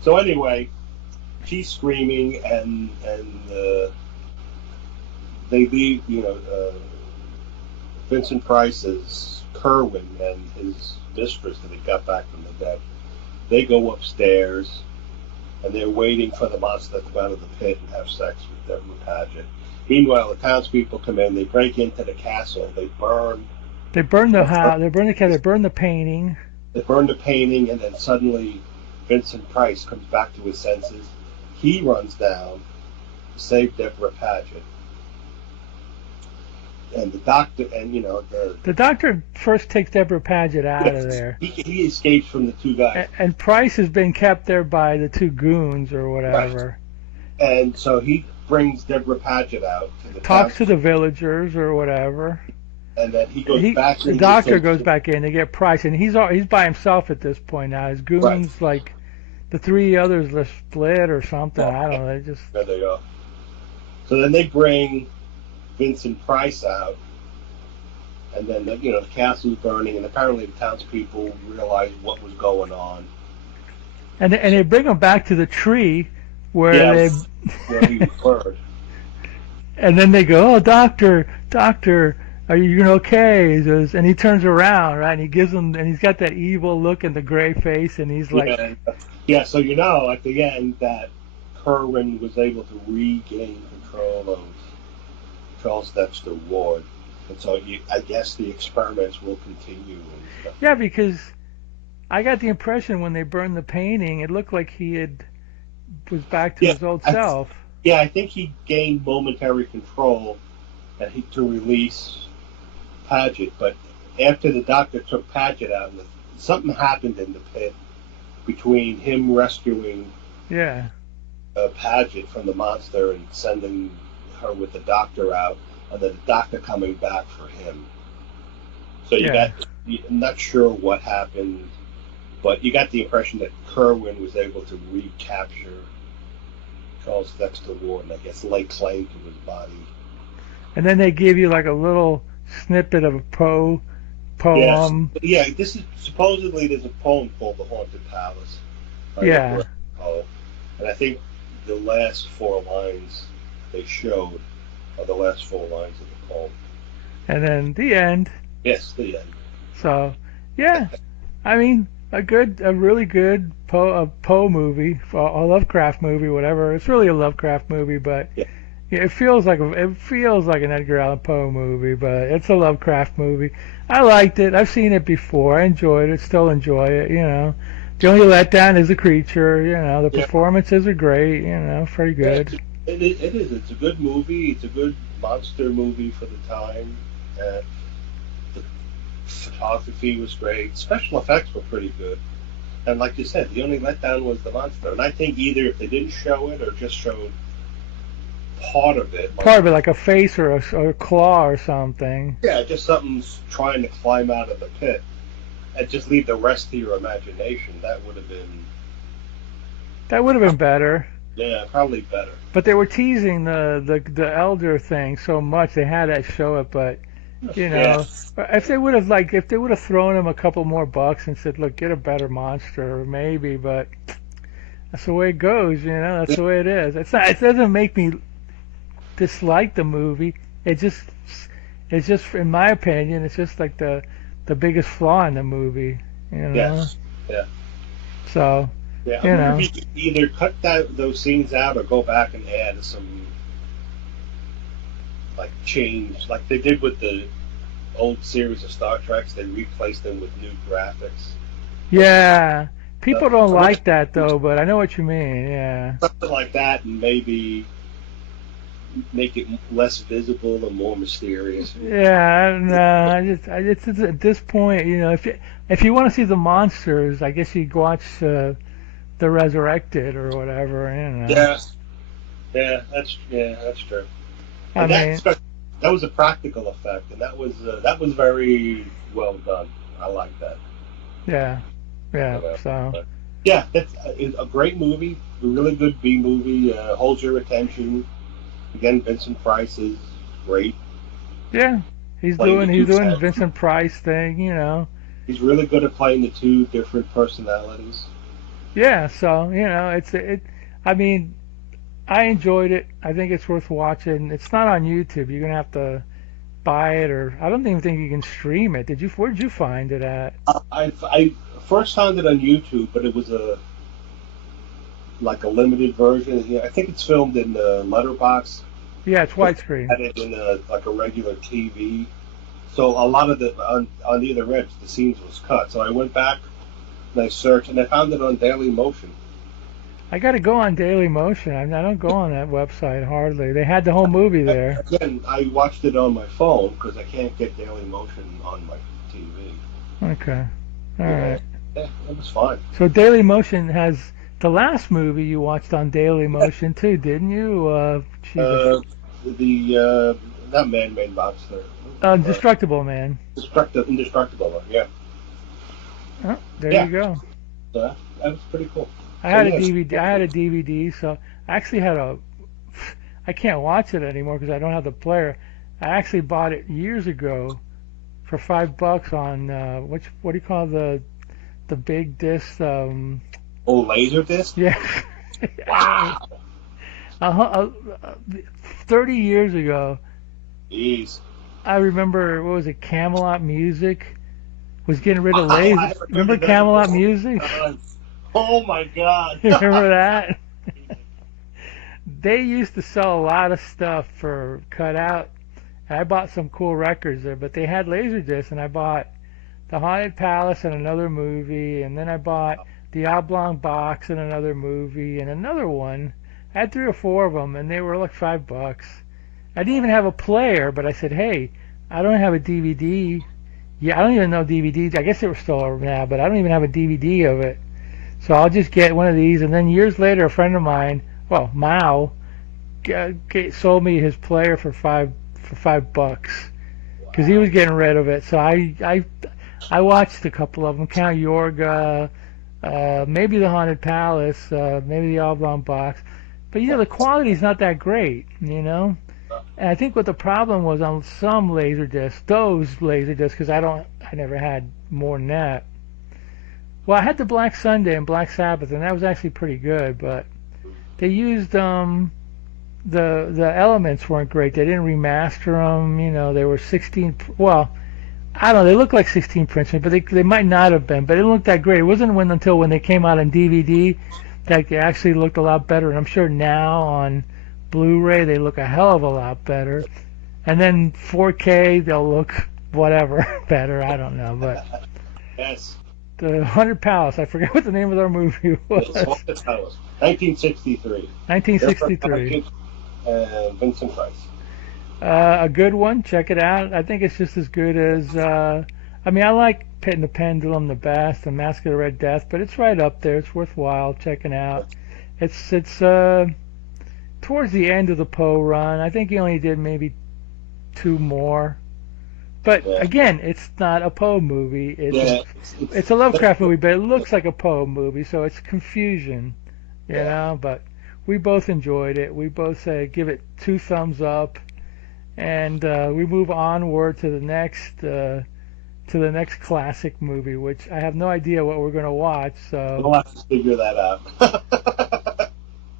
So anyway, she's screaming, and they leave. Vincent Price's Kerwin and his mistress that he got back from the dead. They go upstairs, and they're waiting for the monster to come out of the pit and have sex with Deborah Paget. Meanwhile, the townspeople come in. They break into the castle. They burn. They burn the house. They burn the cat. They burn the painting. They burn the painting, and then suddenly, Vincent Price comes back to his senses. He runs down to save Deborah Paget. And the doctor, and the doctor first takes Deborah Paget out of there. He escapes from the two guys. And Price has been kept there by the two goons or whatever. Right. And so he brings Deborah Paget out to the talks to the villagers or whatever. And then he goes back. The doctor goes back in. They get Price, and he's by himself at this point now. His goons, like the three others, are split or something. I don't know. They just there they go. So then they bring Vincent Price out, and then the castle's burning, and apparently the townspeople realized what was going on. And they bring him back to the tree where where he was burned. And then they go, "Oh, doctor, are you okay?" And he turns around, right? And he gives him, and he's got that evil look and the gray face, and he's like, So at the end that Kerwin was able to regain control of Charles Dexter Ward, and so I guess the experiments will continue. And stuff. Yeah, because I got the impression when they burned the painting, it looked like was back to his old self. I think he gained momentary control, and to release Paget. But after the doctor took Paget out, something happened in the pit between him rescuing Paget from the monster and sending her with the doctor out, and then the doctor coming back for him. So I'm not sure what happened, but you got the impression that Kerwin was able to recapture Charles Dexter Ward and I guess lay claim to his body. And then they give you like a little snippet of a poem. Yeah, this is supposedly there's a poem called The Haunted Palace. And I think the last 4 lines they showed are the last 4 lines of the poem. And then the end. Yes, the end. So, I mean, a really good Poe movie, a Lovecraft movie, whatever. It's really a Lovecraft movie, but it feels like an Edgar Allan Poe movie, but it's a Lovecraft movie. I liked it. I've seen it before. I enjoyed it. Still enjoy it. The only letdown is the creature. The performances are great. Pretty good. It is. It's a good movie. It's a good monster movie for the time. The photography was great. Special effects were pretty good. And like you said, the only letdown was the monster. And I think either if they didn't show it or just showed part of it. Like a face or a claw or something. Yeah, just something's trying to climb out of the pit. And just leave the rest to your imagination. That would have been better. Yeah, probably better. But they were teasing the elder thing so much they had to show it. But if they would have thrown him a couple more bucks and said, "Look, get a better monster," maybe. But that's the way it goes. That's the way it is. It's not. It doesn't make me dislike the movie. It's just in my opinion, it's just like the biggest flaw in the movie. Yes. Yeah. So. Yeah, either cut those scenes out or go back and add some, change, like they did with the old series of Star Treks. They replaced them with new graphics. Yeah, people don't like that though, but I know what you mean. Yeah, something like that, and maybe make it less visible and more mysterious. Yeah, no, I just at this point, if you want to see the monsters, I guess you watch. The Resurrected or whatever, Yeah, that's true. That was a practical effect, and that was very well done. I like that. Yeah. That's a great movie, a really good B movie. Holds your attention. Again, Vincent Price is great. Yeah, he's doing Vincent Price thing. He's really good at playing the two different personalities. Yeah, so I mean, I enjoyed it. I think it's worth watching. It's not on YouTube. You're gonna have to buy it, or I don't even think you can stream it. Where did you find it at? I first found it on YouTube, but it was like a limited version. Yeah, I think it's filmed in letterbox. Yeah, it's widescreen. Had it in like a regular TV. So a lot of the on either edge, the scenes was cut. So I went back and I searched, and I found it on Daily Motion. I got to go on Daily Motion. I don't go on that website hardly. They had the whole movie there. Again, I watched it on my phone because I can't get Daily Motion on my TV. Okay. All right. Yeah, it was fine. So Daily Motion has the last movie you watched on Daily Motion too, didn't you? Not Man-Made Monster. Destructible Man. Indestructible, yeah. Oh, there you go. That was pretty cool. I had a DVD. I had a DVD, so I actually had a. I can't watch it anymore because I don't have the player. I actually bought it years ago for $5 on what do you call the big disc? Laser disc. Yeah. Wow. 30 years ago. Jeez. I remember, what was it? Camelot Music was getting rid of lasers. Remember Camelot Music? Oh my God. You remember that? They used to sell a lot of stuff for cut out. I bought some cool records there, but they had laser discs, and I bought The Haunted Palace and another movie, and then I bought The Oblong Box and another movie, and another one. I had 3 or 4 of them, and they were like $5. I didn't even have a player, but I said, hey, I don't have a DVD. Yeah, I don't even know DVDs. I guess they were still over now, but I don't even have a DVD of it. So I'll just get one of these. And then years later, a friend of mine, well, Mao, sold me his player for $5 because he was getting rid of it. So I watched a couple of them. Count Yorga, maybe The Haunted Palace, maybe The Oblong Box. But the quality's not that great, And I think what the problem was on some those Laserdiscs, because I never had more than that. Well, I had the Black Sunday and Black Sabbath, and that was actually pretty good, but they used the elements weren't great. They didn't remaster them. They were 16. Well, I don't know. They looked like 16 prints, but they might not have been. But it didn't look that great. It wasn't until when they came out on DVD that they actually looked a lot better. And I'm sure now on Blu-ray they look a hell of a lot better. And then 4K they'll look whatever better. I don't know, but yes. The Haunted Palace. I forget what the name of their movie was. Haunted Palace, 1963. 1963. Vincent Price. A good one. Check it out. I think it's just as good as. I like Pit and the Pendulum the best, and Mask of the Red Death, but it's right up there. It's worthwhile checking out. It's towards the end of the Poe run. I think he only did maybe 2 more. But again, it's not a Poe movie. It's a Lovecraft movie, but it looks like a Poe movie, so it's confusion, you know. But we both enjoyed it. We both say give it 2 thumbs up, and we move onward to the next classic movie, which I have no idea what we're going to watch. So we'll have to figure that out.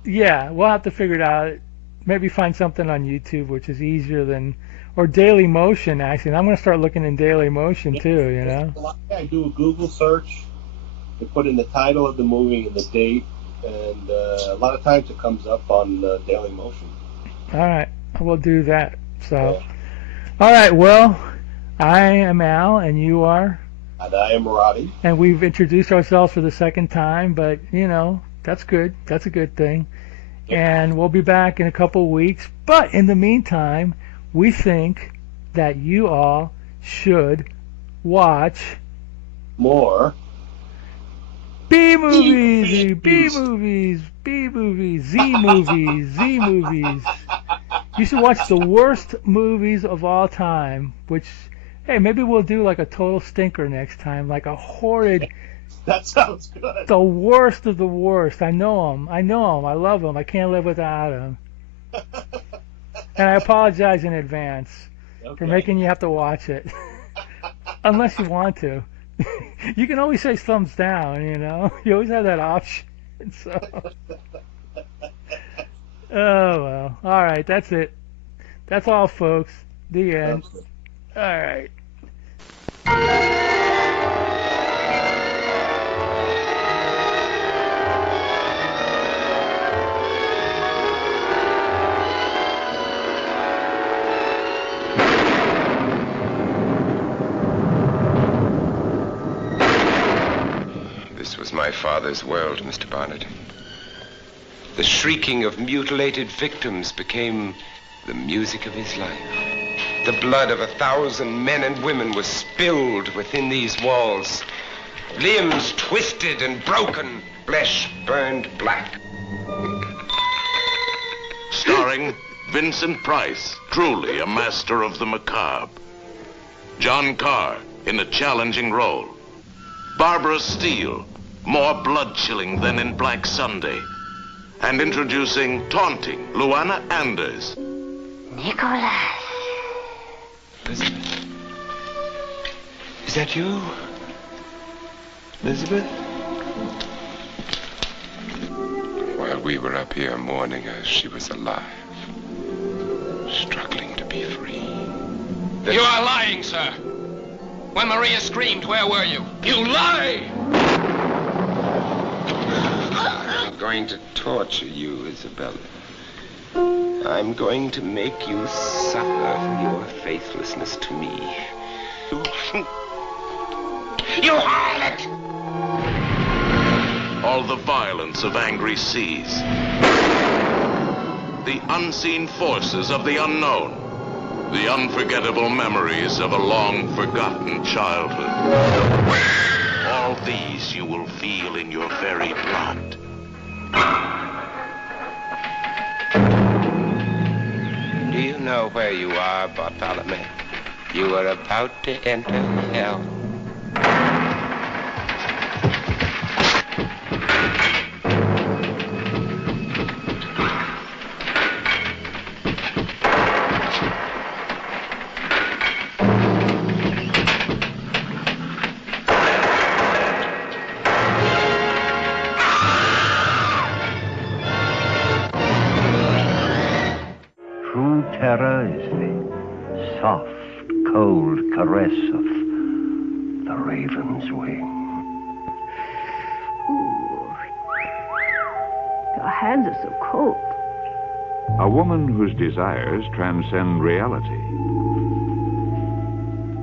Yeah, we'll have to figure it out. Maybe find something on YouTube, which is easier than. Or Daily Motion, actually. And I'm going to start looking in Daily Motion, too, I do a Google search to put in the title of the movie and the date, and a lot of times it comes up on Daily Motion. All right. We'll do that. So, All right. Well, I am Al, and you are? And I am Roddy. And we've introduced ourselves for the second time, but, that's good. That's a good thing. Yep. And we'll be back in a couple of weeks. But in the meantime, we think that you all should watch more B-movies, B-movies, B-movies, Z-movies, Z-movies. You should watch the worst movies of all time, which, hey, maybe we'll do like a total stinker next time, like a horrid... That sounds good. The worst of the worst. I know them. I love them. I can't live without them. And I apologize in advance for making you have to watch it. Unless you want to. You can always say thumbs down, you know. You always have that option. So, oh well. All right, that's it. That's all, folks. The end. All right. This was my father's world, Mr. Barnett. The shrieking of mutilated victims became the music of his life. The blood of 1,000 men and women was spilled within these walls. Limbs twisted and broken, flesh burned black. Starring Vincent Price, truly a master of the macabre. John Carr in a challenging role. Barbara Steele, more blood-chilling than in Black Sunday. And introducing taunting Luana Anders. Nicholas. Elizabeth? Is that you? Elizabeth? While we were up here mourning her, she was alive. Struggling to be free. You are lying, sir. When Maria screamed, where were you? You lie! I'm going to torture you, Isabella. I'm going to make you suffer for your faithlessness to me. You harlot! All the violence of angry seas. The unseen forces of the unknown. The unforgettable memories of a long-forgotten childhood. All these you will feel in your very blood. Do you know where you are, Bartholomew? You are about to enter hell. Terror is the soft, cold caress of the raven's wing. Ooh. Your hands are so cold. A woman whose desires transcend reality.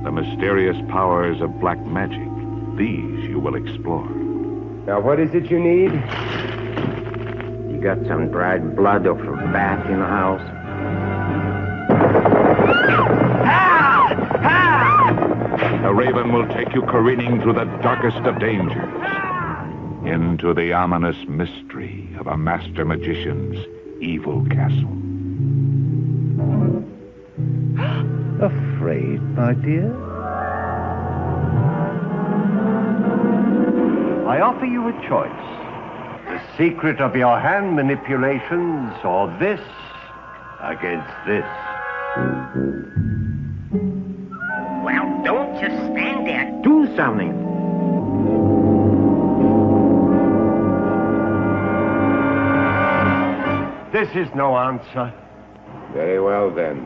The mysterious powers of black magic. These you will explore. Now, what is it you need? You got some dried blood or from bat in the house? The raven will take you careening through the darkest of dangers, into the ominous mystery of a master magician's evil castle. Afraid, my dear? I offer you a choice. The secret of your hand manipulations, or this against this. Well, don't just stand there. Do something. This is no answer. Very well, then.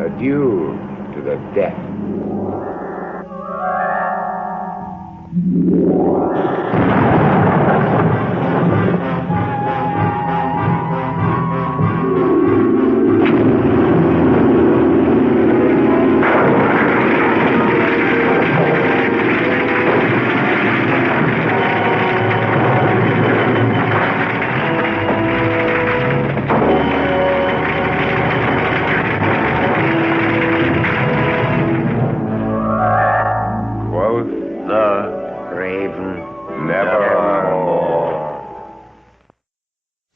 Adieu to the death.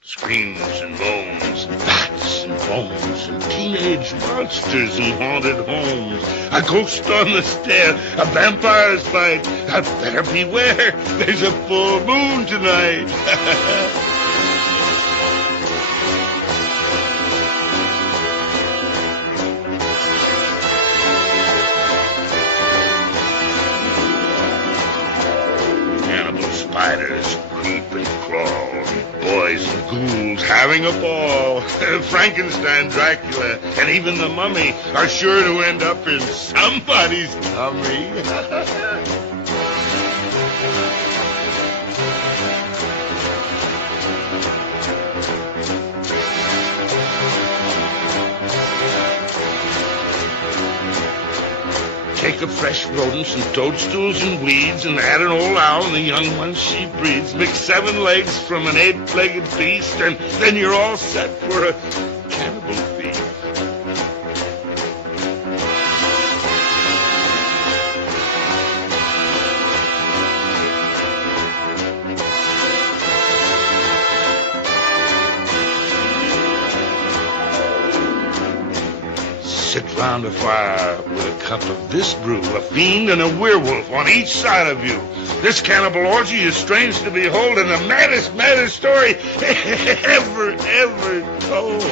Screams and moans, and bats and bones, and teenage monsters in haunted homes. A ghost on the stair, a vampire's bite. I better beware, there's a full moon tonight. having a ball. Frankenstein, Dracula, and even the mummy are sure to end up in somebody's tummy. Take the fresh rodents and toadstools and weeds and add an old owl and the young ones she breeds. Mix 7 legs from an 8-legged beast, and then you're all set for a cannibal feast. Sit round a fire with a cup of this brew, a fiend and a werewolf on each side of you. This cannibal orgy is strange to behold and the maddest story ever told.